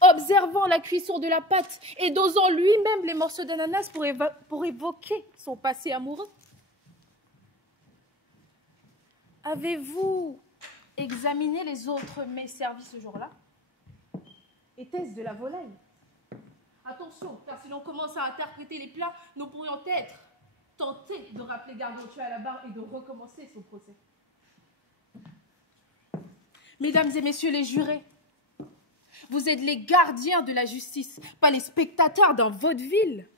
observant la cuisson de la pâte et dosant lui-même les morceaux d'ananas pour évoquer son passé amoureux? Avez-vous examiné les autres mets servis ce jour-là? Était-ce de la volaille? Attention, car si l'on commence à interpréter les plats, nous pourrions être tentés de rappeler Gargantua à la barre et de recommencer son procès. Mesdames et messieurs les jurés, vous êtes les gardiens de la justice, pas les spectateurs d'un vaudeville.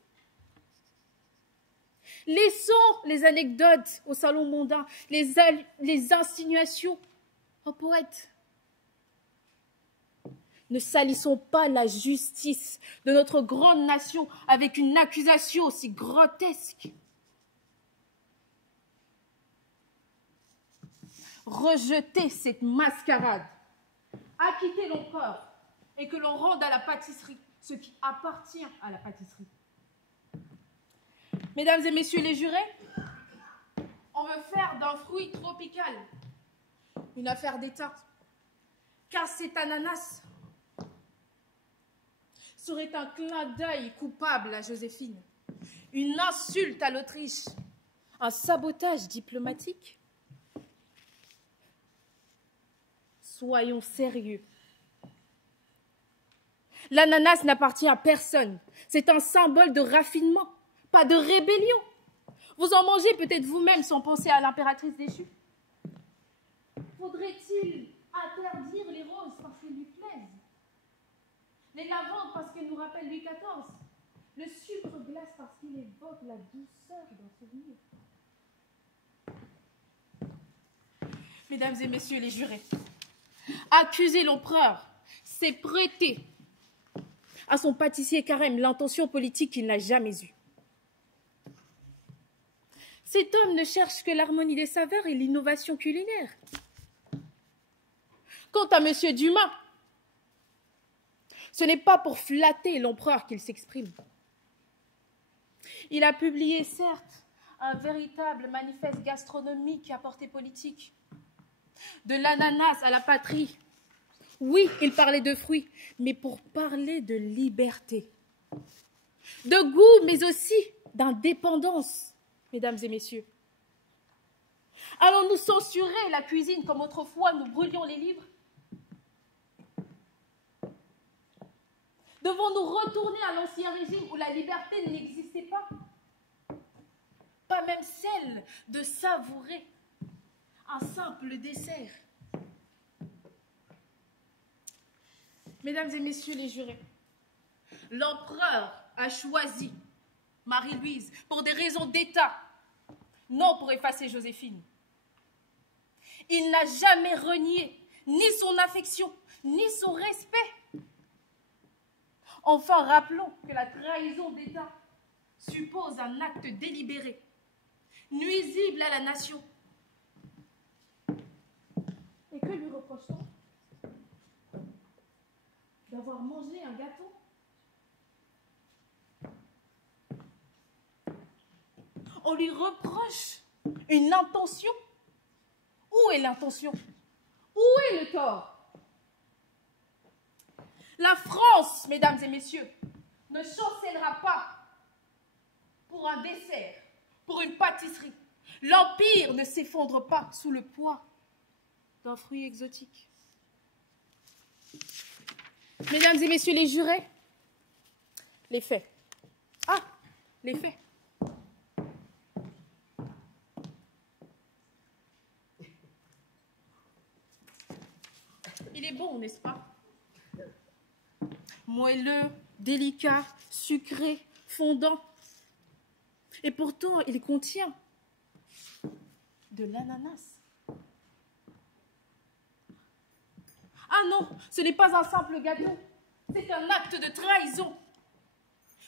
Laissons les anecdotes au salon mondain, les insinuations aux poètes. Ne salissons pas la justice de notre grande nation avec une accusation aussi grotesque. Rejetez cette mascarade, acquittez l'empereur et que l'on rende à la pâtisserie ce qui appartient à la pâtisserie. Mesdames et messieurs les jurés, on veut faire d'un fruit tropical une affaire d'État, car cet ananas serait un clin d'œil coupable à Joséphine, une insulte à l'Autriche, un sabotage diplomatique. Soyons sérieux. L'ananas n'appartient à personne. C'est un symbole de raffinement, pas de rébellion. Vous en mangez peut-être vous-même sans penser à l'impératrice déchue. Faudrait-il interdire les roses parce qu'elles lui plaisent? Les lavandes parce qu'elles nous rappellent Louis XIV? Le sucre glace parce qu'il évoque la douceur d'un souvenir? Mesdames et messieurs les jurés, accuser l'empereur, c'est prêter à son pâtissier Carême l'intention politique qu'il n'a jamais eue. Cet homme ne cherche que l'harmonie des saveurs et l'innovation culinaire. Quant à M. Dumas, ce n'est pas pour flatter l'empereur qu'il s'exprime. Il a publié, certes, un véritable manifeste gastronomique à portée politique. De l'ananas à la patrie. Oui, il parlait de fruits, mais pour parler de liberté. De goût, mais aussi d'indépendance, mesdames et messieurs. Allons-nous censurer la cuisine comme autrefois nous brûlions les livres? Devons-nous retourner à l'ancien régime où la liberté n'existait pas? Pas même celle de savourer un simple dessert. Mesdames et messieurs les jurés, l'empereur a choisi Marie-Louise pour des raisons d'État, non pour effacer Joséphine. Il n'a jamais renié ni son affection, ni son respect. Enfin, rappelons que la trahison d'État suppose un acte délibéré, nuisible à la nation. Et que lui reproche-t-on? D'avoir mangé un gâteau? On lui reproche une intention. Où est l'intention? Où est le tort? La France, mesdames et messieurs, ne chancellera pas pour un dessert, pour une pâtisserie. L'Empire ne s'effondre pas sous le poids d'un fruit exotique. Mesdames et messieurs les jurés, les faits. Ah, les faits. Il est bon, n'est-ce pas? Moelleux, délicat, sucré, fondant. Et pourtant, il contient de l'ananas. Ah non, ce n'est pas un simple gâteau, c'est un acte de trahison.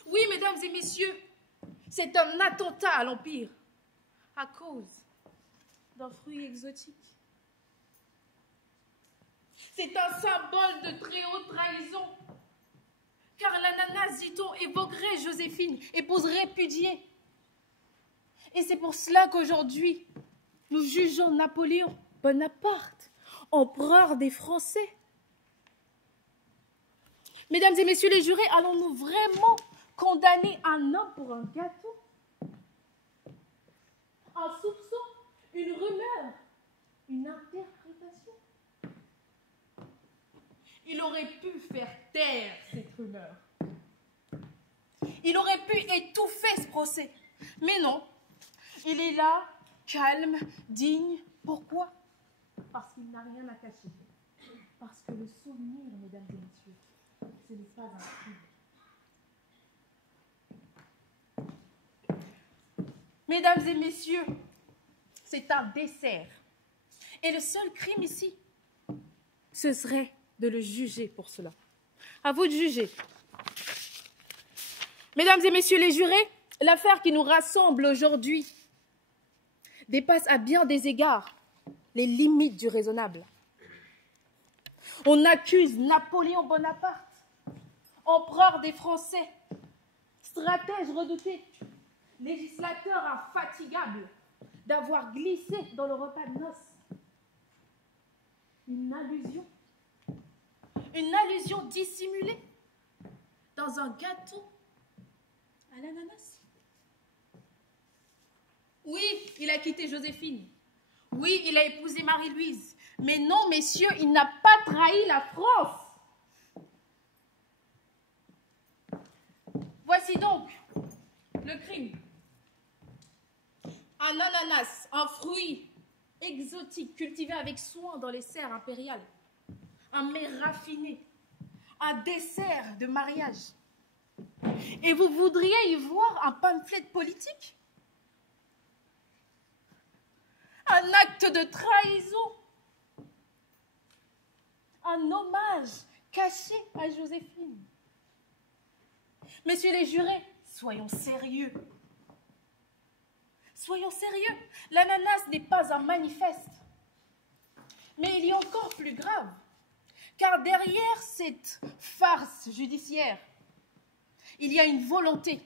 Oui, mesdames et messieurs, c'est un attentat à l'Empire à cause d'un fruit exotique. C'est un symbole de très haute trahison. Car l'ananas, dit-on, évoquerait Joséphine, épouse répudiée. Et c'est pour cela qu'aujourd'hui, nous jugeons Napoléon Bonaparte, empereur des Français. Mesdames et messieurs les jurés, allons-nous vraiment condamner un homme pour un gâteau? Un soupçon, une rumeur, une interprétation? Il aurait pu faire taire cette rumeur. Il aurait pu étouffer ce procès. Mais non, il est là, calme, digne. Pourquoi? Parce qu'il n'a rien à cacher. Parce que le souvenir, mesdames et messieurs, ce n'est pas un crime. Mesdames et messieurs, c'est un dessert. Et le seul crime ici, ce serait de le juger pour cela. À vous de juger. Mesdames et messieurs les jurés, l'affaire qui nous rassemble aujourd'hui dépasse à bien des égards les limites du raisonnable. On accuse Napoléon Bonaparte, empereur des Français, stratège redouté, législateur infatigable, d'avoir glissé dans le repas de noces une allusion dissimulée dans un gâteau à l'ananas. Oui, il a quitté Joséphine. Oui, il a épousé Marie-Louise. Mais non, messieurs, il n'a pas trahi la France. Voici donc le crime. Un ananas, un fruit exotique cultivé avec soin dans les serres impériales. Un mets raffiné, un dessert de mariage. Et vous voudriez y voir un pamphlet politique? Un acte de trahison, un hommage caché à Joséphine. Messieurs les jurés, soyons sérieux. Soyons sérieux. L'ananas n'est pas un manifeste. Mais il y a encore plus grave. Car derrière cette farce judiciaire, il y a une volonté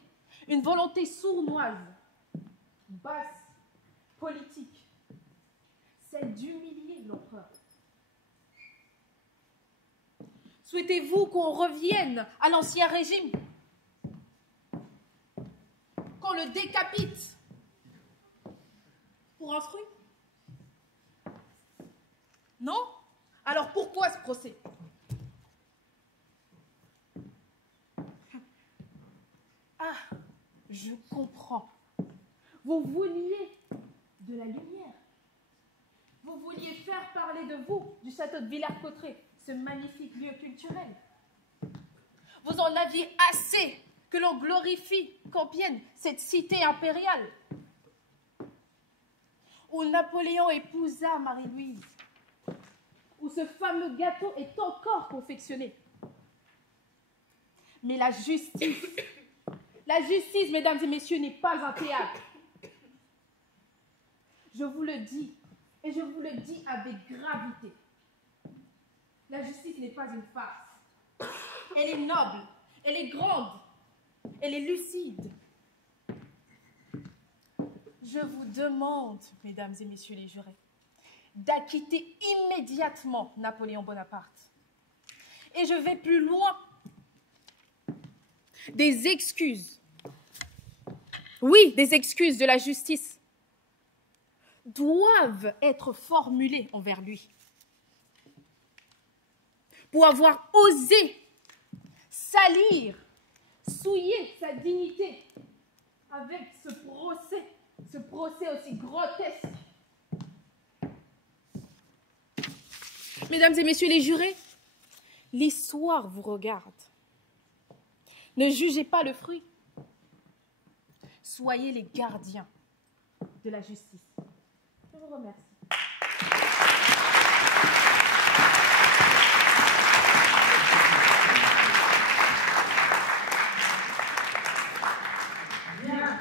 sournoise, basse, politique, celle d'humilier l'empereur. Souhaitez-vous qu'on revienne à l'ancien régime, qu'on le décapite pour un fruit? Non? Alors pourquoi ce procès? Ah, je comprends. Vous vouliez de la lumière. Vous vouliez faire parler de vous, du château de Villers-Cotterêts, ce magnifique lieu culturel. Vous en aviez assez que l'on glorifie Compiègne, cette cité impériale, où Napoléon épousa Marie-Louise, où ce fameux gâteau est encore confectionné. Mais la justice, mesdames et messieurs, n'est pas un théâtre. Je vous le dis, et je vous le dis avec gravité. La justice n'est pas une farce. Elle est noble, elle est grande, elle est lucide. Je vous demande, mesdames et messieurs les jurés, d'acquitter immédiatement Napoléon Bonaparte. Et je vais plus loin. Des excuses, oui, des excuses de la justice doivent être formulées envers lui pour avoir osé salir, souiller sa dignité avec ce procès aussi grotesque. Mesdames et messieurs les jurés, l'histoire vous regarde. Ne jugez pas le fruit. Soyez les gardiens de la justice. Je vous remercie. Bien.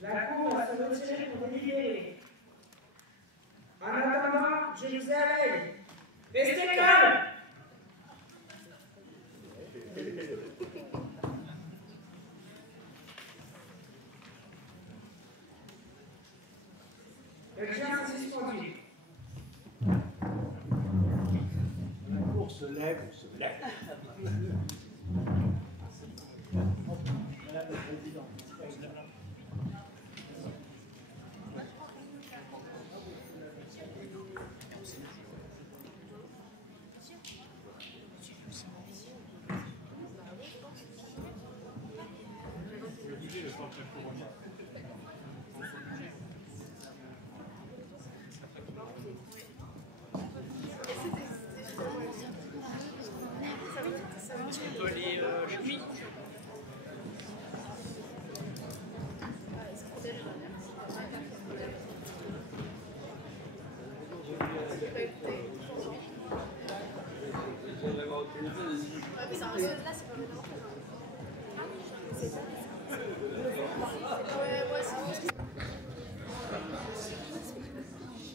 La cour va se retirer pour délibérer. En attendant, je vous ai à l'œil. Restez calme. L'audience est suspendue. La cour se lève, on se lève. Madame la Présidente.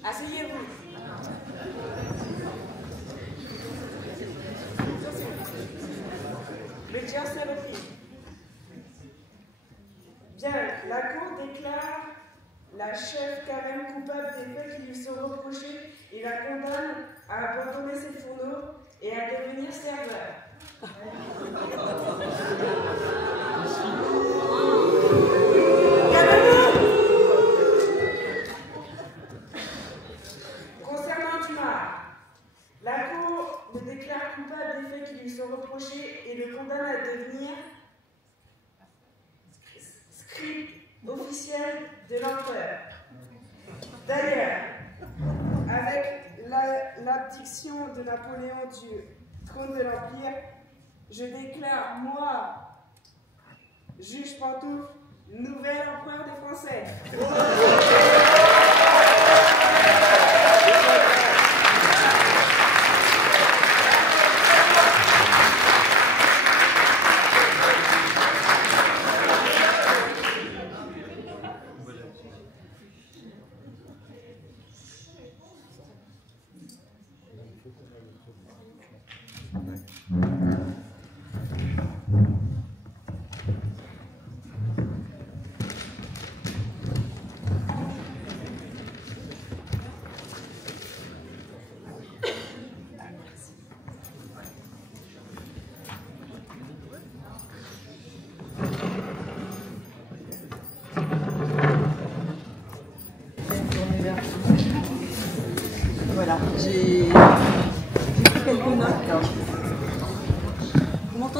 Asseyez-vous. L'audience est reprise. Bien, la Cour déclare la chef Carême coupable des faits qui lui sont reprochés et la condamne à abandonner ses fourneaux et à devenir serveur. Concernant Dumas, la Cour le déclare coupable des faits qui lui sont reprochés et le condamne à devenir scribe officiel de l'empereur. D'ailleurs, avec l'abdiction de Napoléon du trône de l'Empire, je déclare, moi, juge Pantoufle, nouvel empereur des Français.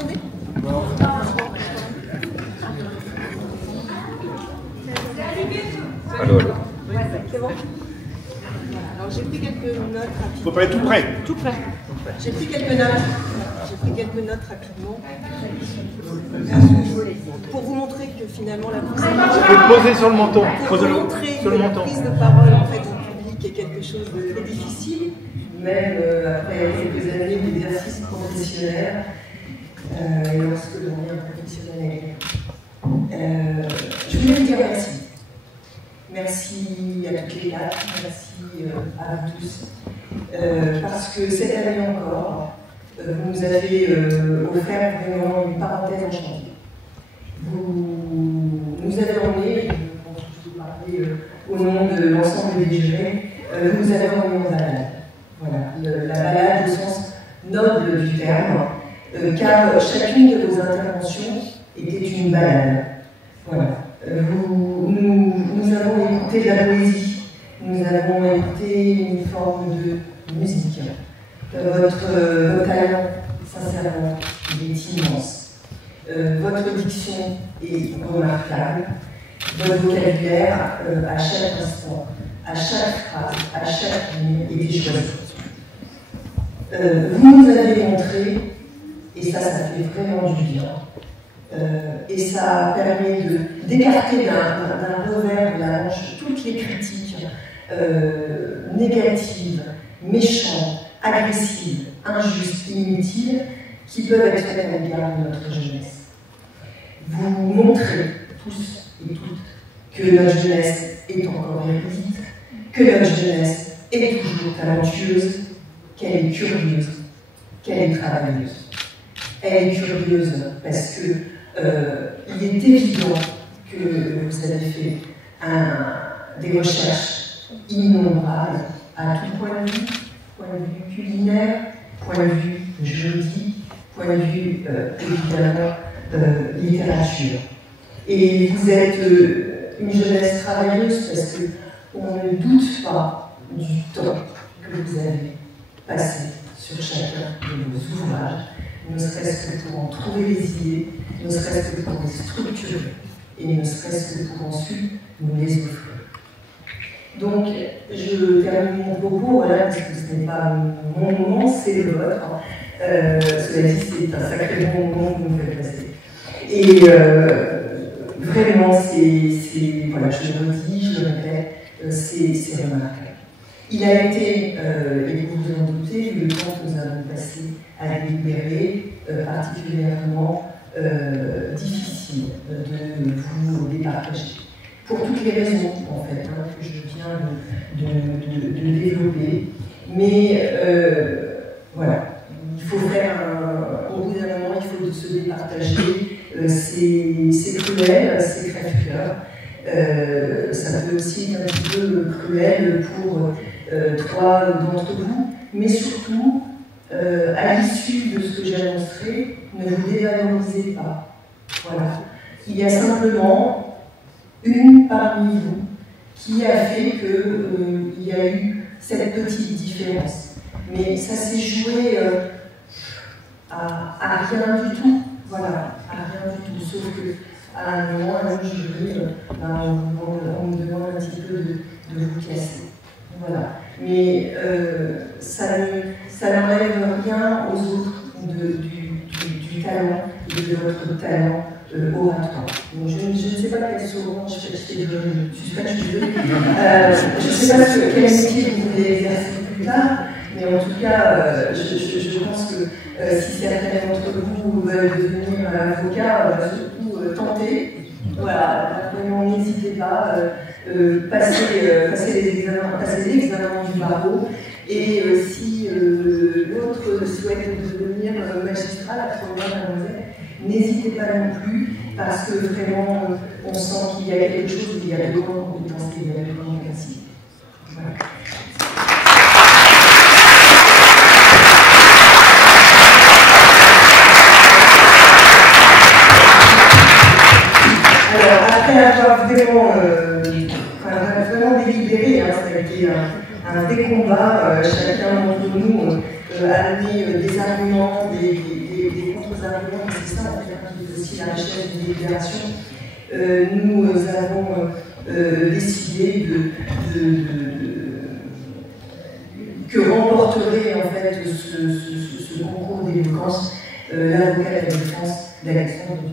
m'entendez? Allô, allô. C'est bon. Alors j'ai pris quelques notes rapides. Faut pas être tout près. Tout près. J'ai pris quelques notes. Rapidement. Pour vous montrer que finalement la prise Posez sur le menton. Posez-le sur le menton. La prise de parole en fait en public est quelque chose de très difficile, même après quelques années d'exercice professionnel. Et lorsque l'on est un professionnel. Je voulais vous dire merci. Merci à toutes les quatre, merci à vous tous. Parce que cette année encore, vous nous avez offert vraiment une parenthèse enchantée. Vous nous avez emmenés, je vais parler au nom de l'ensemble des jurés, vous nous avez emmenés en balade. Voilà, la balade au sens noble du terme, car chacune de vos interventions était une balade. Voilà. Nous avons écouté de la poésie, nous avons écouté une forme de musique. Votre talent, sincèrement, il est immense. Votre diction est remarquable. Votre vocabulaire, à chaque instant, à chaque phrase, à chaque ligne, était choisi. Vous nous avez montré, et ça fait vraiment du bien, et ça permet d'écarter d'un revers de la manche toutes les critiques négatives, méchantes, agressives, injustes, inutiles, qui peuvent être faites à l'égard de notre jeunesse. Vous montrez tous et toutes que notre jeunesse est encore érudite, que notre jeunesse est toujours talentueuse, qu'elle est curieuse, qu'elle est travailleuse. Elle est curieuse parce que il est évident que vous avez fait des recherches innombrables à tout point de vue culinaire, point de vue juridique, point de vue évidemment littérature. Et vous êtes une jeunesse travailleuse parce qu'on ne doute pas du temps que vous avez passé sur chacun de vos ouvrages, ne serait-ce que pour en trouver les idées, ne serait-ce que pour les structurer, et ne serait-ce que pour ensuite nous les offrir. Donc, je termine mon propos, voilà, parce que ce n'est pas mon moment, c'est le vôtre. Cela dit, c'est un sacré bon moment que vous me faites passer. Et vraiment, voilà, je le redis, je le répète, c'est remarquable. Il a été, et vous vous en doutez, vu le temps que nous avons passé à délibérer, particulièrement difficile de vous départager. Pour toutes les raisons, en fait, que je viens de développer. Mais voilà, il faut faire au bout d'un moment, il faut se départager. C'est cruel, c'est crève-cœur. Ça peut aussi être un petit peu cruel pour trois d'entre vous, mais surtout, à l'issue de ce que j'annoncerai, ne vous dévalorisez pas. Voilà. Il y a simplement une parmi vous qui a fait qu'il y a eu cette petite différence. Mais ça s'est joué à rien du tout. Voilà, à rien du tout. Sauf qu'à un moment, un jury, on me demande un petit peu de vous classer. Voilà. Mais ça n'enlève rien aux autres du talent et de votre talent oratoire. Donc, je ne sais pas quel souvent je suis pas tueuse. Je ne sais pas quel métier vous voulez exercer plus tard, mais en tout cas, je pense que si certains d'entre vous veulent devenir avocat, surtout tenter. Voilà, vraiment n'hésitez pas, passez les examens du barreau, et si l'autre souhaite devenir magistrat, la première mademoiselle, n'hésitez pas non plus, parce que vraiment on sent qu'il y a quelque chose, il y a de grandes compétences, il y a de grandes capacités. Voilà. Alors, après avoir vraiment délibéré, ça a été un vrai combat, chacun d'entre nous a amené des arguments, des contre-arguments. arguments, c'est ça en fait, qui est aussi la richesse d'une délibération. Nous avons décidé que remporterait en fait ce concours d'éloquence l'avocat de la défense d'Alexandre Dumas.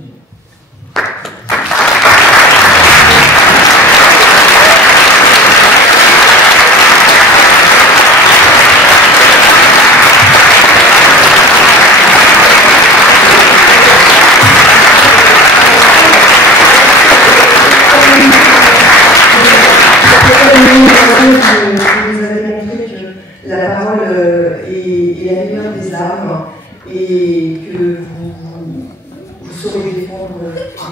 Et que vous saurez défendre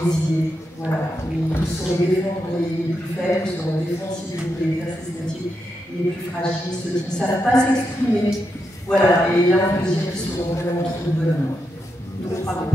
les idées, voilà. Vous saurez défendre les plus faibles, vous saurez défendre, si vous voulez faire ces métiers, les plus fragiles, ceux qui ne savent pas s'exprimer. Voilà, et là on peut dire qu'ils seront vraiment trop de bonnes mains. Donc bravo.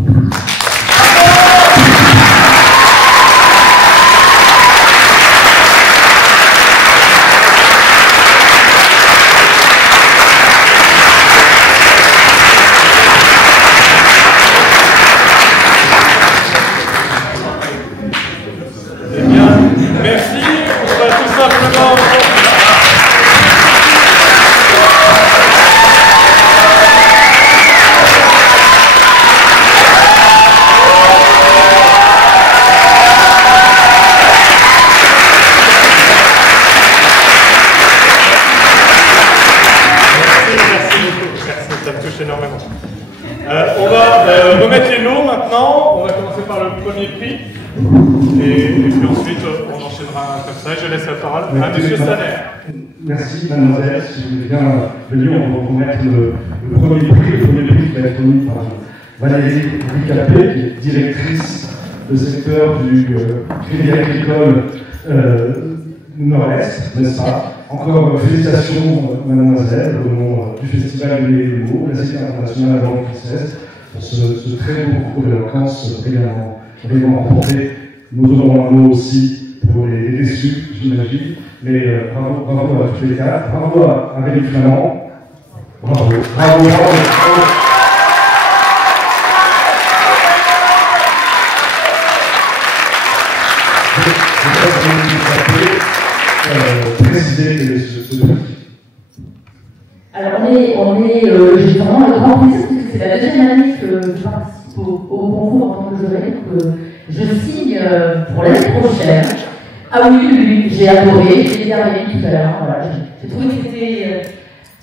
Énormément. On va remettre les lots maintenant. On va commencer par le premier prix. Et puis ensuite, on enchaînera comme ça. Je laisse la parole à M. Saner. Merci, mademoiselle. Si vous voulez bien venir, on va vous remettre le premier prix qui va être remis par Valérie Ricapé, qui est directrice de secteur du Crédit Agricole Nord-Est, n'est-ce pas? Encore félicitations, mademoiselle, au nom du Festival des mots, la Cité internationale de la langue française, pour ce très beau concours d'éloquence brillamment remporté. Nous aurons un mot aussi pour les déçus, j'imagine. Mais bravo à tous les quatre. Bravo à Amélie Flamand. Bravo. Préciser ce prix. Alors j'ai vraiment le grand plaisir parce que c'est la deuxième année que je participe au concours en tant que juré, donc je signe pour l'année prochaine. Ah oui, j'ai adoré, j'ai regardé tout à l'heure, voilà, j'ai trouvé que c'était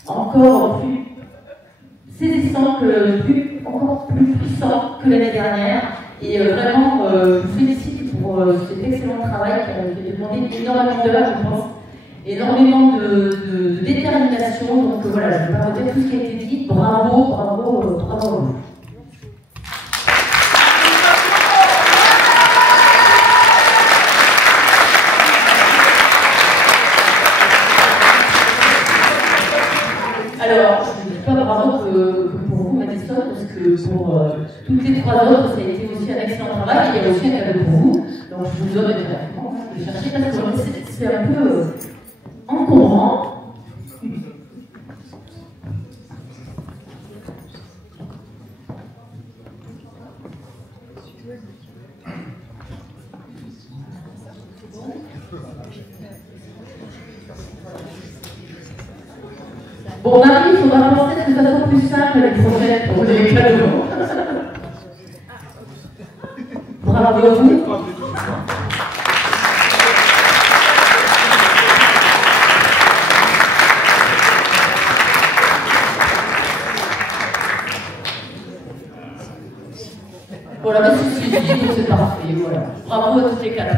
encore plus saisissant, encore plus puissant que l'année dernière, et vraiment, je vous félicite pour cet excellent travail qui a demandé énormément d'heures, je pense, énormément de détermination, donc voilà, je ne vais pas redire tout ce qui a été dit, bravo. Alors, je ne dis pas bravo que pour vous, Madison, parce que pour toutes les trois autres, ça a été aussi un excellent travail, et il y a aussi un cadeau pour vous, donc je vous donne évidemment de chercher, parce que c'est un peu encombrant. Bon, Marie, il faudra penser de façon plus simple les prochaines pour les cadeaux. Bravo à vous. Voilà, mais c'est parfait, voilà. Bravo à tous les quatre.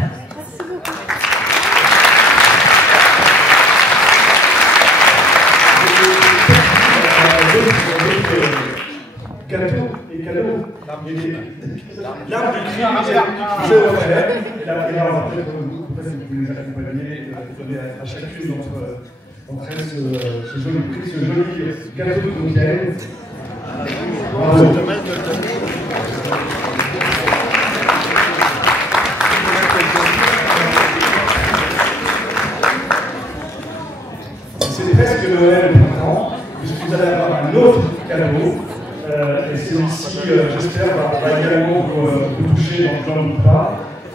Cadeau et cadeau. L'arbre du cri, je le refais. Et là, on va peut-être vous les accompagner, donner à chacune d'entre elles ce joli prix, ce joli gâteau de Compiègne. Bravo. C'est presque Noël maintenant, puisque vous allez avoir un autre cadeau. Et celui-ci, j'espère,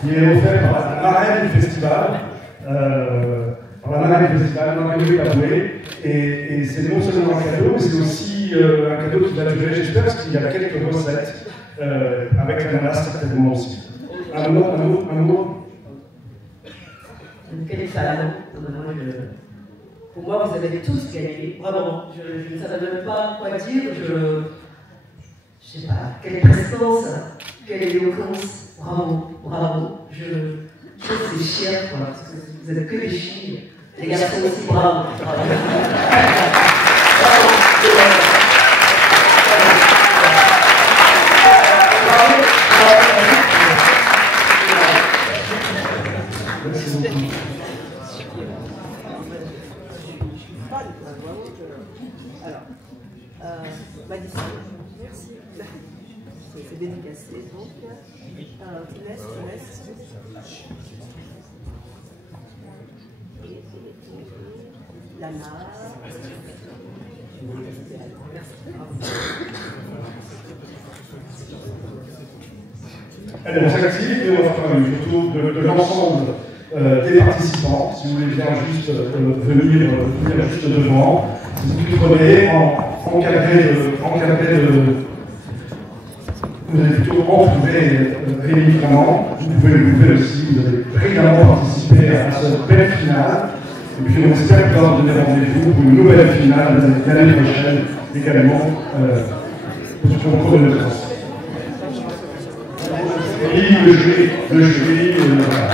qui est offert par la marraine du festival, Marie-Louise Laboué, et c'est non seulement un cadeau, mais c'est aussi un cadeau qui va durer, j'espère, parce qu'il y a quelques recettes, avec l'ananas certainement aussi. Un mot. Quel est fan? Pour moi, vous avez tous gagné, vraiment. Je ne savais même pas quoi dire. Je sais pas, quelle prestance, quelle éloquence. Bravo. Je suis fière, quoi, parce que vous êtes que des filles. Les garçons aussi, bravo. Merci. C'est dédicacé, donc. Tu laisses. Lana. Allez, on s'active et on va faire une photo de l'ensemble des participants. Si vous voulez bien juste venir juste devant. Vous qui prenez encadré de. Vous allez plutôt entourer évidemment. Vous pouvez aussi, vous avez brillamment participé à cette belle finale. Et puis on espère pouvoir donner rendez-vous pour une nouvelle finale l'année prochaine, également sur le concours de notre France. Oui, le jury, voilà.